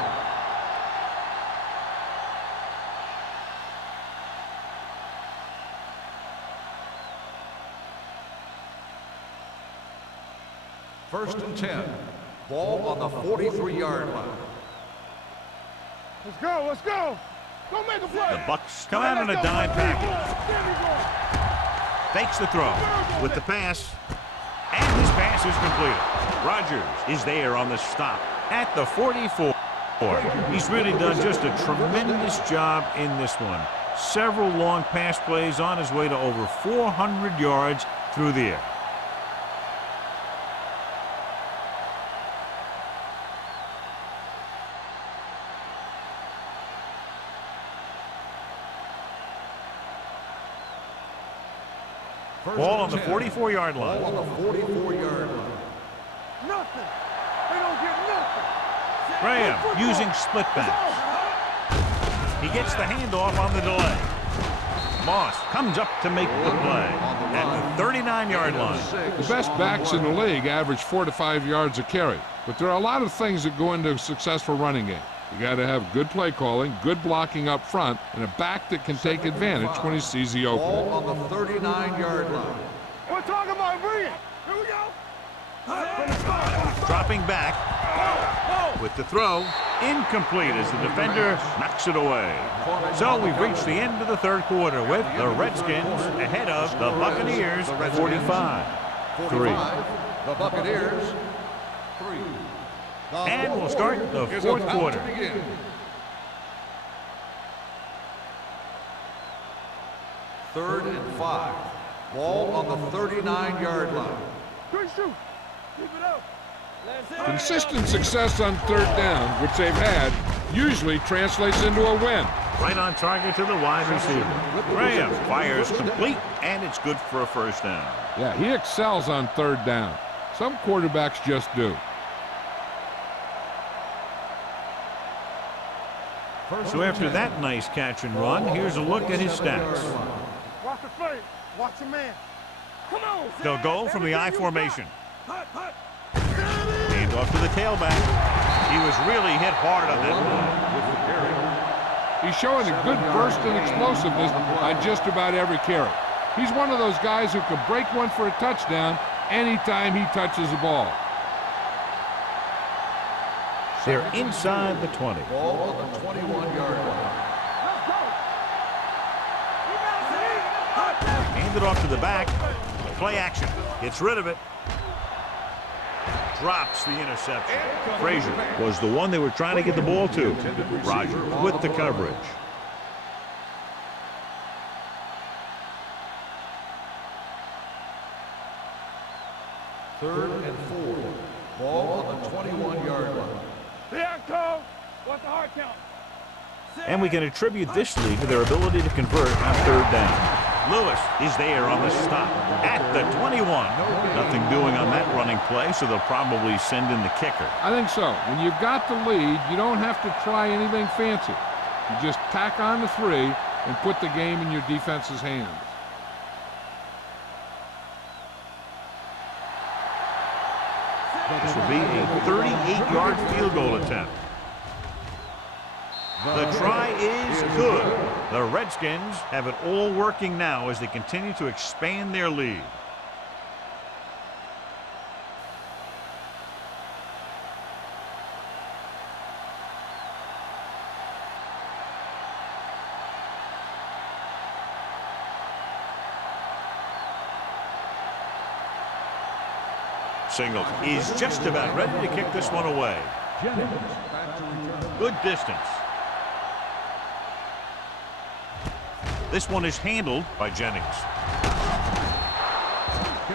First and 10. Ball on the 43-yard line. Let's go, let's go. Go make a play. The Bucks come out in a dime package. Fakes the throw with the pass. And his pass is completed. Rogers is there on the stop at the 44. He's really done just a tremendous job in this one. Several long pass plays on his way to over 400 yards through the air. Ball on the 44-yard line. Ball on the 44-yard line. Nothing. They don't get nothing. Graham using split backs. He gets the handoff on the delay. Moss comes up to make the play at the 39-yard line. The best backs in the league average 4 to 5 yards a carry, but there are a lot of things that go into a successful running game. You got to have good play calling, good blocking up front, and a back that can take advantage when he sees the opening. Ball on the 39-yard line. We're talking about brilliant. Here we go. Dropping back with the throw. Incomplete as the defender knocks it away. So we've reached the end of the third quarter with the Redskins ahead of the Buccaneers 45-3. The Buccaneers 3. And we'll start the fourth quarter. Third and 5. Ball on the 39-yard line. Good shoot. Keep it up. Consistent success on third down, which they've had, usually translates into a win. Right on target to the wide receiver. Graham fires complete, and it's good for a first down. Yeah, he excels on third down. Some quarterbacks just do. So after that nice catch and run, here's a look at his stats. Watch the play. Watch the man. Come on. They'll go from the I formation. Hand off to the tailback. He was really hit hard on that He's showing a good burst and explosiveness on just about every carry. He's one of those guys who can break one for a touchdown anytime he touches the ball. They're inside the 20. Ball on the 21-yard line. Hand it off to the back. Play action. Gets rid of it. Drops the interception. Frazier was the one they were trying to get the ball to. Rogers with the coverage. Third and 4. Ball on the 21-yard line. Yeah, Cole. What's the hard count? And we can attribute this lead to their ability to convert on third down. Lewis is there on the stop at the 21. Nothing doing on that running play, so they'll probably send in the kicker. I think so. When you've got the lead, you don't have to try anything fancy. You just tack on the 3 and put the game in your defense's hands. This will be a 38-yard field goal attempt. The try is good. The Redskins have it all working now as they continue to expand their lead. Singles is just about ready to kick this one away. Good distance. This one is handled by Jennings.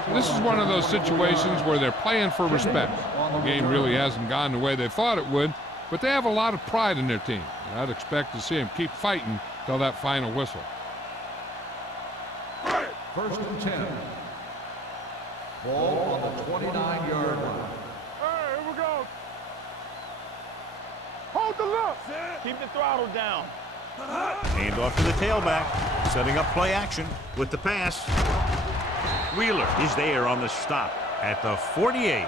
This is one of those situations where they're playing for respect. The game really hasn't gone the way they thought it would, but they have a lot of pride in their team. I'd expect to see them keep fighting till that final whistle. First and 10. Ball on the 29-yard line. Hey, here we go. Hold the look. Keep the throttle down. Hand off to the tailback, setting up play action with the pass. Wheeler is there on the stop at the 48.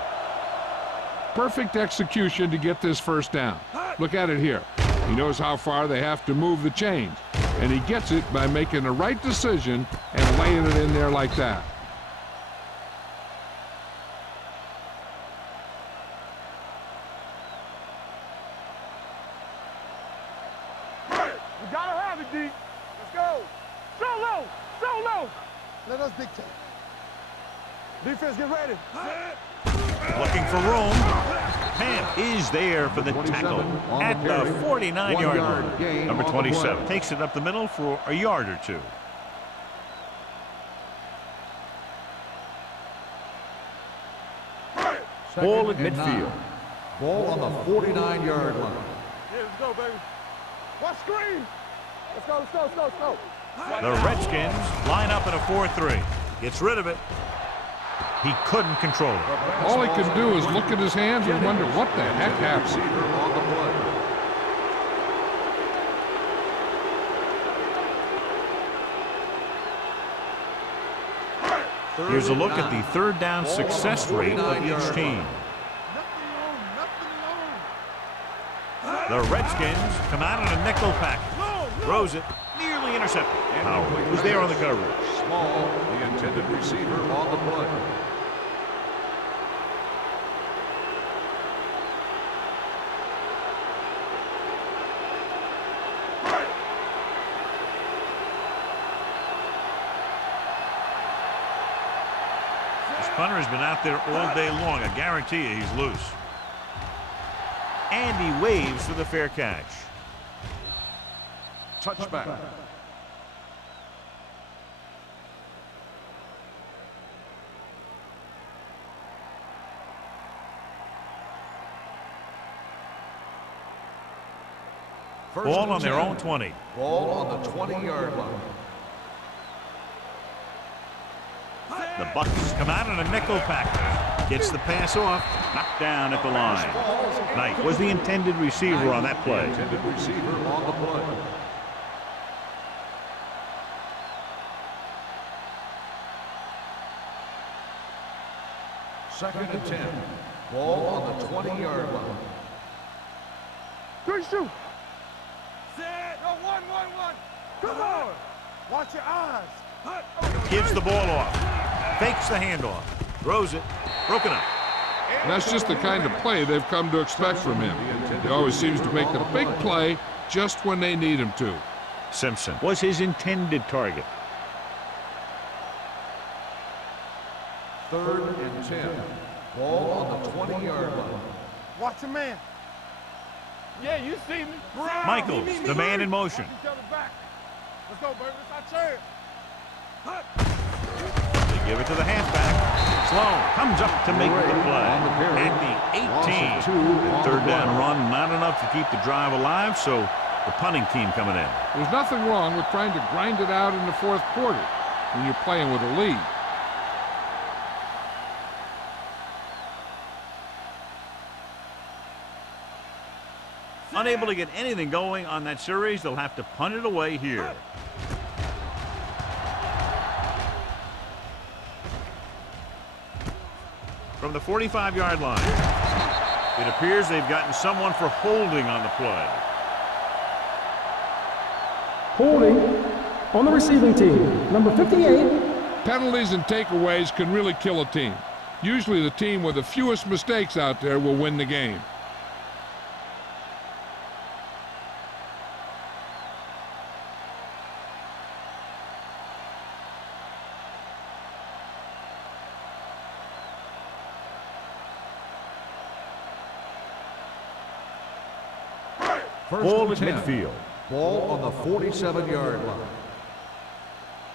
Perfect execution to get this first down. Look at it here. He knows how far they have to move the chains, and he gets it by making the right decision and laying it in there like that. You gotta have it, D. Let's go. So low. So low. Let us dictate. Defense, get ready. Looking for room. Ham is there for the tackle at the 49-yard line. Number 27 takes it up the middle for a yard or two. Ball at Second and midfield. 9. Ball on the 49-yard line. Yeah, let's go, baby. What screen? Let's go, let's go, let's go, let's go. The Redskins line up in a 4-3. Gets rid of it. He couldn't control it. All he could do is look at his hands and wonder what the heck happened. Receiver on the play. Here's a look at the third down success rate of each team. The Redskins come out in a nickel package. Throws it, nearly intercepted. Howard was there on the coverage. Small, the intended receiver on the play. This punter has been out there all day long. I guarantee you he's loose. And he waves for the fair catch. Touchback. Ball on their own 20. Ball on the 20-yard line. The Bucks come out in a nickel package. Gets the pass off. Knocked down at the line. Knight was the intended receiver on that play. Intended receiver on the play. Second and 10. Ball on the 20-yard line. 3-2. Set. No, 1-1-1. Come on. Watch your eyes. Gives the ball off. Fakes the handoff. Throws it. Broken up. That's just the kind of play they've come to expect from him. He always seems to make the big play just when they need him to. Simpson was his intended target. Third and 10. Ball on the 20-yard line. Watch your man. Yeah, you see me. Michaels, the man in motion. Watch each other back. Let's go, baby. It's our chance. They give it to the halfback. Sloan comes up to make the play. At the 18. Third down run, not enough to keep the drive alive, so the punting team coming in. There's nothing wrong with trying to grind it out in the fourth quarter when you're playing with a lead. Unable to get anything going on that series, they'll have to punt it away here. From the 45-yard line, it appears they've gotten someone for holding on the play. Holding on the receiving team, number 58. Penalties and takeaways can really kill a team. Usually the team with the fewest mistakes out there will win the game. Ball at midfield. Ball on the 47-yard line.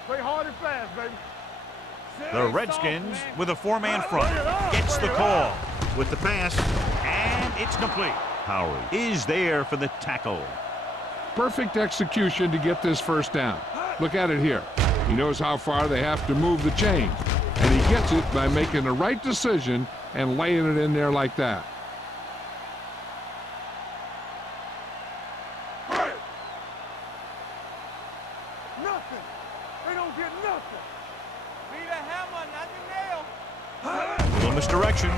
Play hard and fast, baby. The Redskins with a four-man front. Gets the call with the pass, and it's complete. Howard is there for the tackle. Perfect execution to get this first down. Look at it here. He knows how far they have to move the chains, and he gets it by making the right decision and laying it in there like that. Nothing. They don't get nothing. Need a hammer, not the nail. Little misdirection.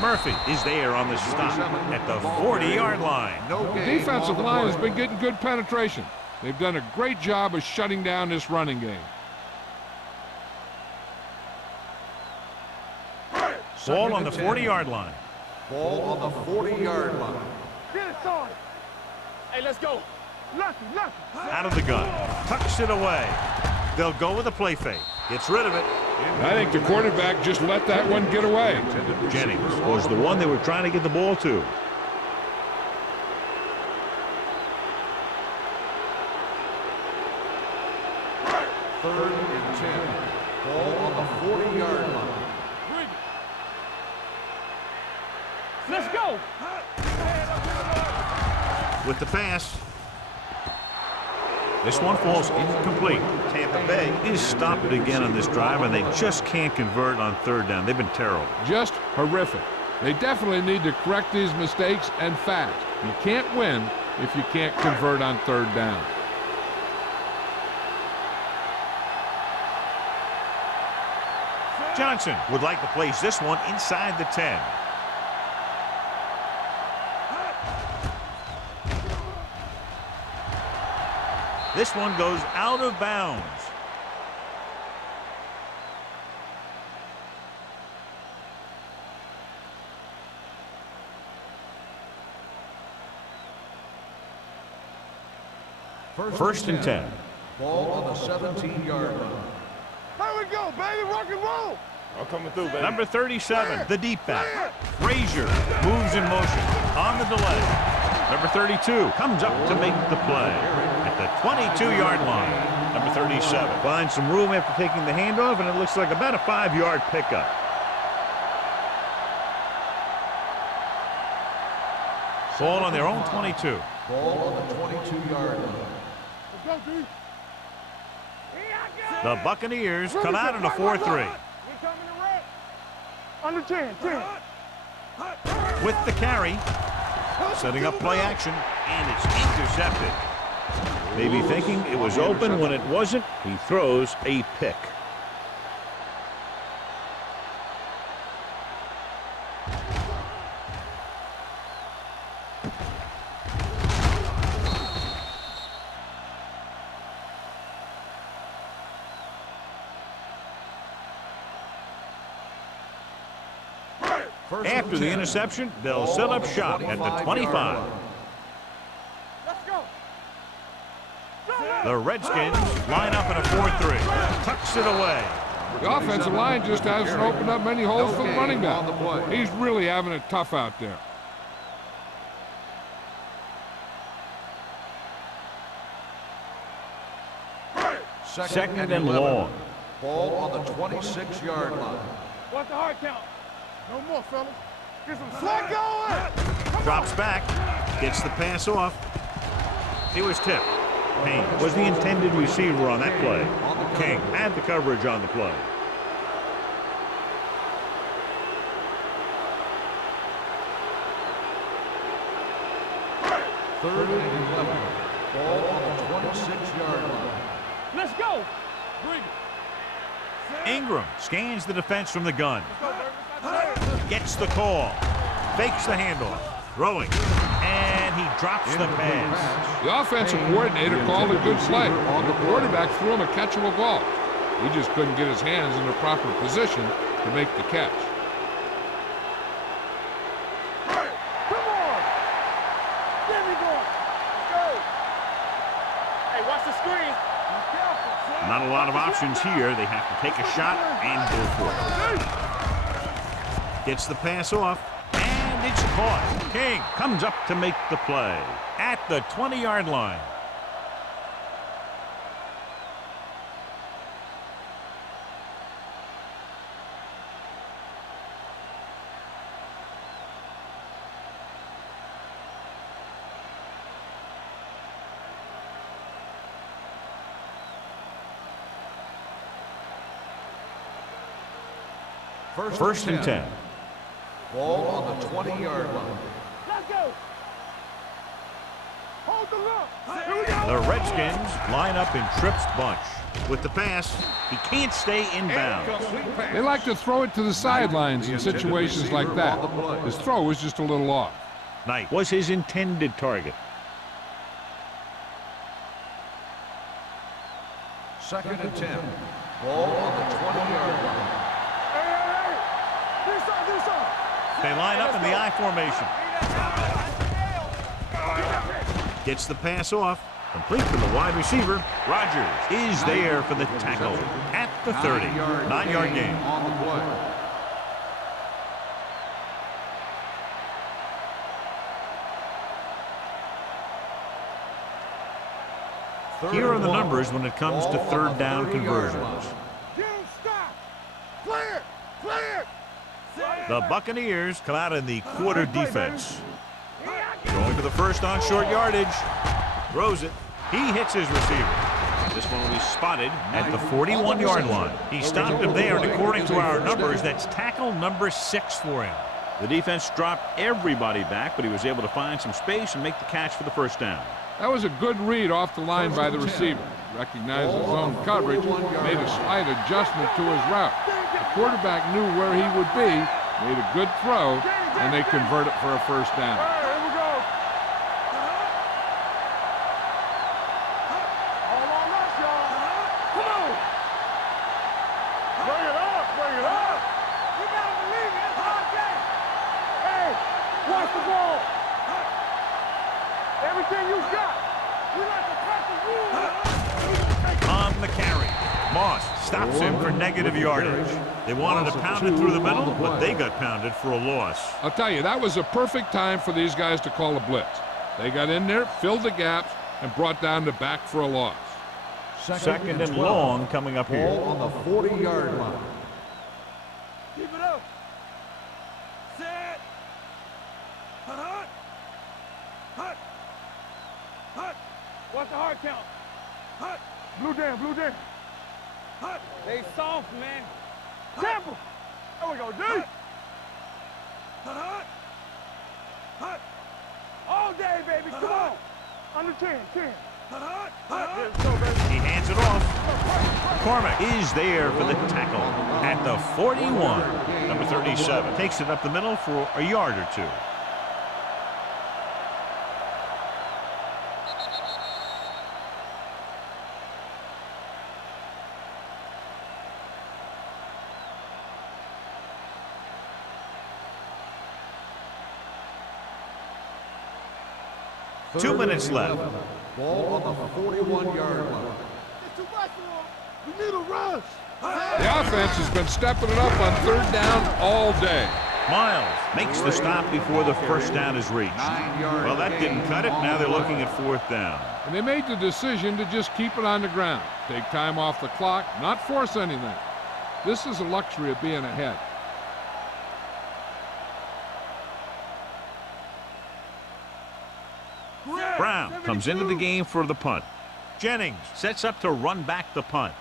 Murphy is there on the stop at the 40-yard line. No The gain defensive on the line has play. been getting good penetration. They've done a great job of shutting down this running game. Ball on the Second and 10. 40-yard line. Ball on the 40-yard line. Get it, Sarge. Hey, let's go. Lucky, lucky. Out of the gun. Tucks it away. They'll go with a play fake. Gets rid of it. I think the quarterback just let that one get away. Jennings was the one they were trying to get the ball to. Third and 10. Ball on the 40-yard line. go. With the pass. This one falls incomplete. Tampa Bay is stopped again on this drive, and they just can't convert on third down. They've been terrible. Just horrific. They definitely need to correct these mistakes and fast. You can't win if you can't convert on third down. Johnson would like to place this one inside the 10. This one goes out of bounds. First and 10. Ball on the 17-yard line. Here we go, baby. Rock and roll. I'm coming through, baby. Number 37, the deep back. Frazier moves in motion on the delay. Number 32 comes up to make the play at the 22-yard line. Number 37 finds some room after taking the handoff, and it looks like about a 5-yard pickup. Ball on their own 22. Ball on the 22-yard line. Let's go, D. The Buccaneers come out in a 4-3. We coming to wreck. Under 10, 10. With the carry, setting up play action, and it's intercepted. Maybe thinking it was open when it wasn't, he throws a pick. After the interception, they'll set up shop at the 25. Let's go. The Redskins line up in a 4-3. Tucks it away. The offensive line just hasn't opened up many holes for the running back. He's really having it tough out there. Second and long. Ball on the 26-yard line. What's the hard count? No more, fellas. Get some slack going. Drops back. Gets the pass off. It was tipped. Payne was the intended receiver on that play. King had the coverage on the play. Third and 11. Ball on the 26-yard line. Let's go. Bring it. Ingram scans the defense from the gun. Gets the call. Fakes the handoff. Throwing. And he drops the pass. The offensive coordinator called a good play, and the quarterback threw him a catchable ball. He just couldn't get his hands in the proper position to make the catch. Come on. Get me going. Let's go. Hey, watch the screen. Be careful. Not a lot of options here. They have to take a shot and go for it. Gets the pass off, and it's caught. King comes up to make the play at the 20-yard line. First and 10. Ball on the 20-yard line. Let's go. Hold the look. Here we go. The Redskins line up in Tripp's bunch. With the pass, he can't stay in bounds. They like to throw it to the sidelines in situations like that. His throw was just a little off. Knight was his intended target. Second and 10. Ball on the 20-yard line. They line up in the I formation. Gets the pass off. Complete to the wide receiver. Rogers is there for the tackle at the 30. 9-yard gain. On the play. Here are the numbers when it comes to third down conversions. Stop. Clear. Clear. The Buccaneers come out in the quarter defense. Going for the first on short yardage. Throws it. He hits his receiver. This one will be spotted at the 41-yard line. He stopped him there, and according to our numbers, that's tackle number 6 for him. The defense dropped everybody back, but he was able to find some space and make the catch for the first down. That was a good read off the line by the receiver. Recognized his own coverage, made a slight adjustment to his route. The quarterback knew where he would be, made a good throw, and they convert it for a first down. Here we go. All on us, y'all. Come on. Bring it up, bring it up. You gotta believe it. It's our game. Hey, watch the ball. Everything you got. We like to press the rules. On the carry, Moss stops him for negative yardage. They wanted to pound it through the middle, but they got pounded for a loss. I'll tell you, that was a perfect time for these guys to call a blitz. They got in there, filled the gaps, and brought down the back for a loss. Second and long coming up here. Ball on the 40-yard line. Keep it up. Set. Hut. Hut. Hut. What's the hard count? Hut. Blue down, blue down. Hut. They soft, man. Temple. There we go, dude. Hut. Hut. All day, baby. Come on. Under 10, 10. Hut. Hut. He hands it off. McCormick is there for the tackle at the 41. Number 37 takes it up the middle for a yard or two. Two minutes left. Ball on the 41-yard line. It's too much for him. We need a rush. The offense has been stepping it up on third down all day. Miles makes the stop before the first down is reached. Well, that didn't cut it. Now they're looking at fourth down. And they made the decision to just keep it on the ground. Take time off the clock, not force anything. This is a luxury of being ahead. Brown comes into the game for the punt. Jennings sets up to run back the punt.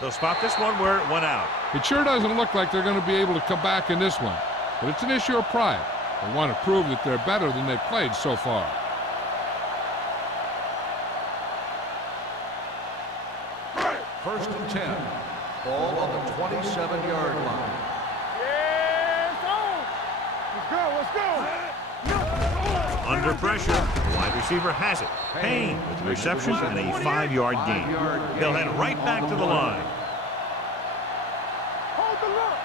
They'll spot this one where it went out. It sure doesn't look like they're going to be able to come back in this one, but it's an issue of pride. They want to prove that they're better than they've played so far. First and 10. Ball on the 27-yard line. Yeah, it's on. Let's go. Under pressure, the wide receiver has it. Payne with the reception and a 5-yard gain. They'll head right back to the line. Hold the look.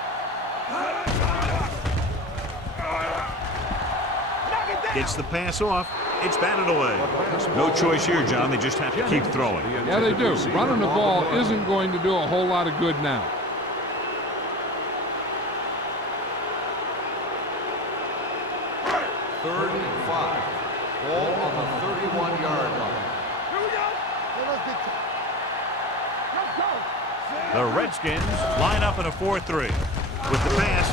Gets the pass off. It's batted away. No choice here, John. They just have to keep throwing. Yeah, they do. Running the ball isn't going to do a whole lot of good now. Third and 5. Ball on the 31-yard line. Here we go. Let's go. The Redskins line up in a 4-3. With the pass,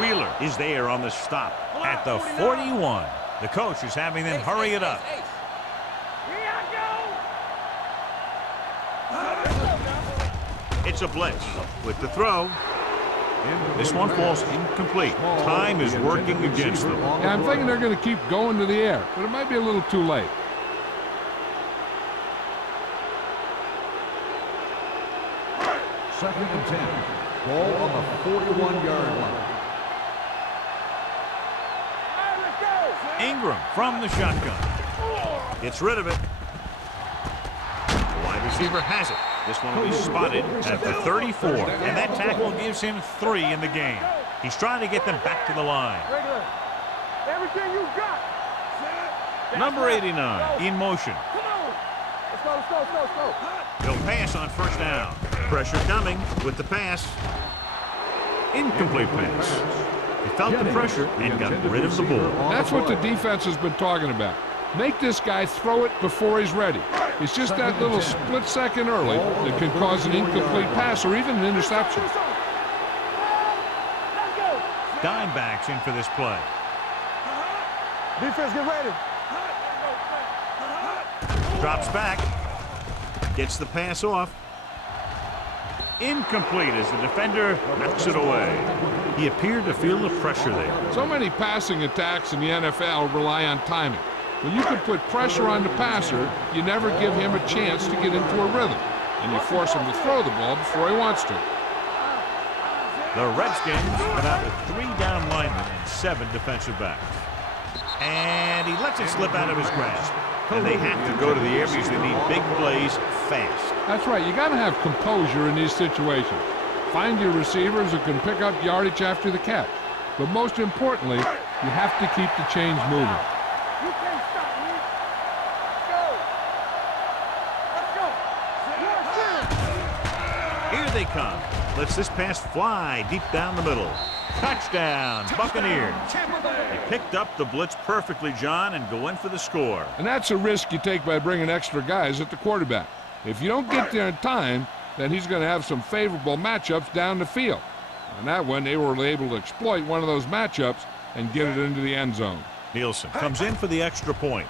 Wheeler is there on the stop at the 41. The coach is having them hurry it up. Here I go. It's a blitz with the throw. This one falls incomplete. Time is working against them. Yeah, I'm thinking they're going to keep going to the air, but it might be a little too late. Second and 10. Ball on the 41-yard line. Ingram from the shotgun. Gets rid of it. The wide receiver has it. This one will be spotted at the 34. And that tackle gives him 3 in the game. He's trying to get them back to the line. Regular. Everything you got. Number 89 in motion. Come on. Let's He'll pass on first down. Pressure coming with the pass. Incomplete pass. He felt the pressure and got rid of the ball. That's what the defense has been talking about. Make this guy throw it before he's ready. It's just that little split second early that can cause an incomplete pass or even an interception. Dime backs in for this play. Defense, get ready. Drops back. Gets the pass off. Incomplete as the defender knocks it away. He appeared to feel the pressure there. So many passing attacks in the NFL rely on timing. When you can put pressure on the passer, you never give him a chance to get into a rhythm, and you force him to throw the ball before he wants to. The Redskins come out with 3 down linemen and 7 defensive backs. And he lets it slip out of his grasp. And they have to go to the air because they need big plays fast. That's right. You got to have composure in these situations. Find your receivers who can pick up yardage after the catch. But most importantly, you have to keep the chains moving. You can't stop me. Let's go. Here they come. Lets this pass fly deep down the middle. Touchdown, Buccaneers. They picked up the blitz perfectly, John, and go in for the score. And that's a risk you take by bringing extra guys at the quarterback. If you don't get there in time, then he's going to have some favorable matchups down the field. And that one, they were able to exploit one of those matchups and get it into the end zone. Nielsen comes in for the extra point.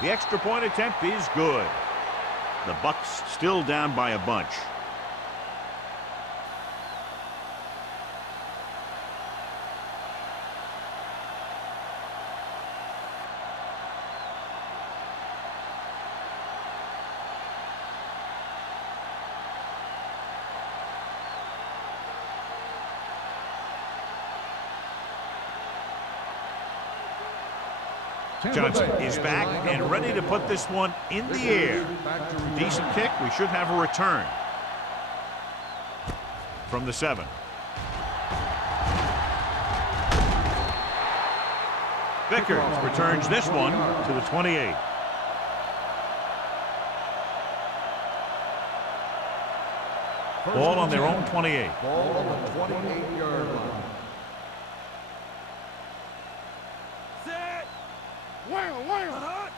The extra point attempt is good. The Bucs still down by a bunch. Johnson is back and ready to put this one in the air. Decent kick. We should have a return from the 7. Vickers returns this one to the 28. Ball on their own 28. Ball on the 28-yard line.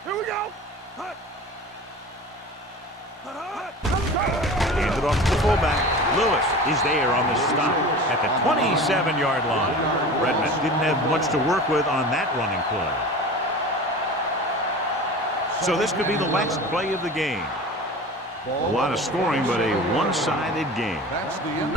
Here we go. Hands it off to the fullback. Lewis is there on the stop at the 27-yard line. Redmond didn't have much to work with on that running play. So this could be the last play of the game. A lot of scoring, but a one-sided game. That's the end.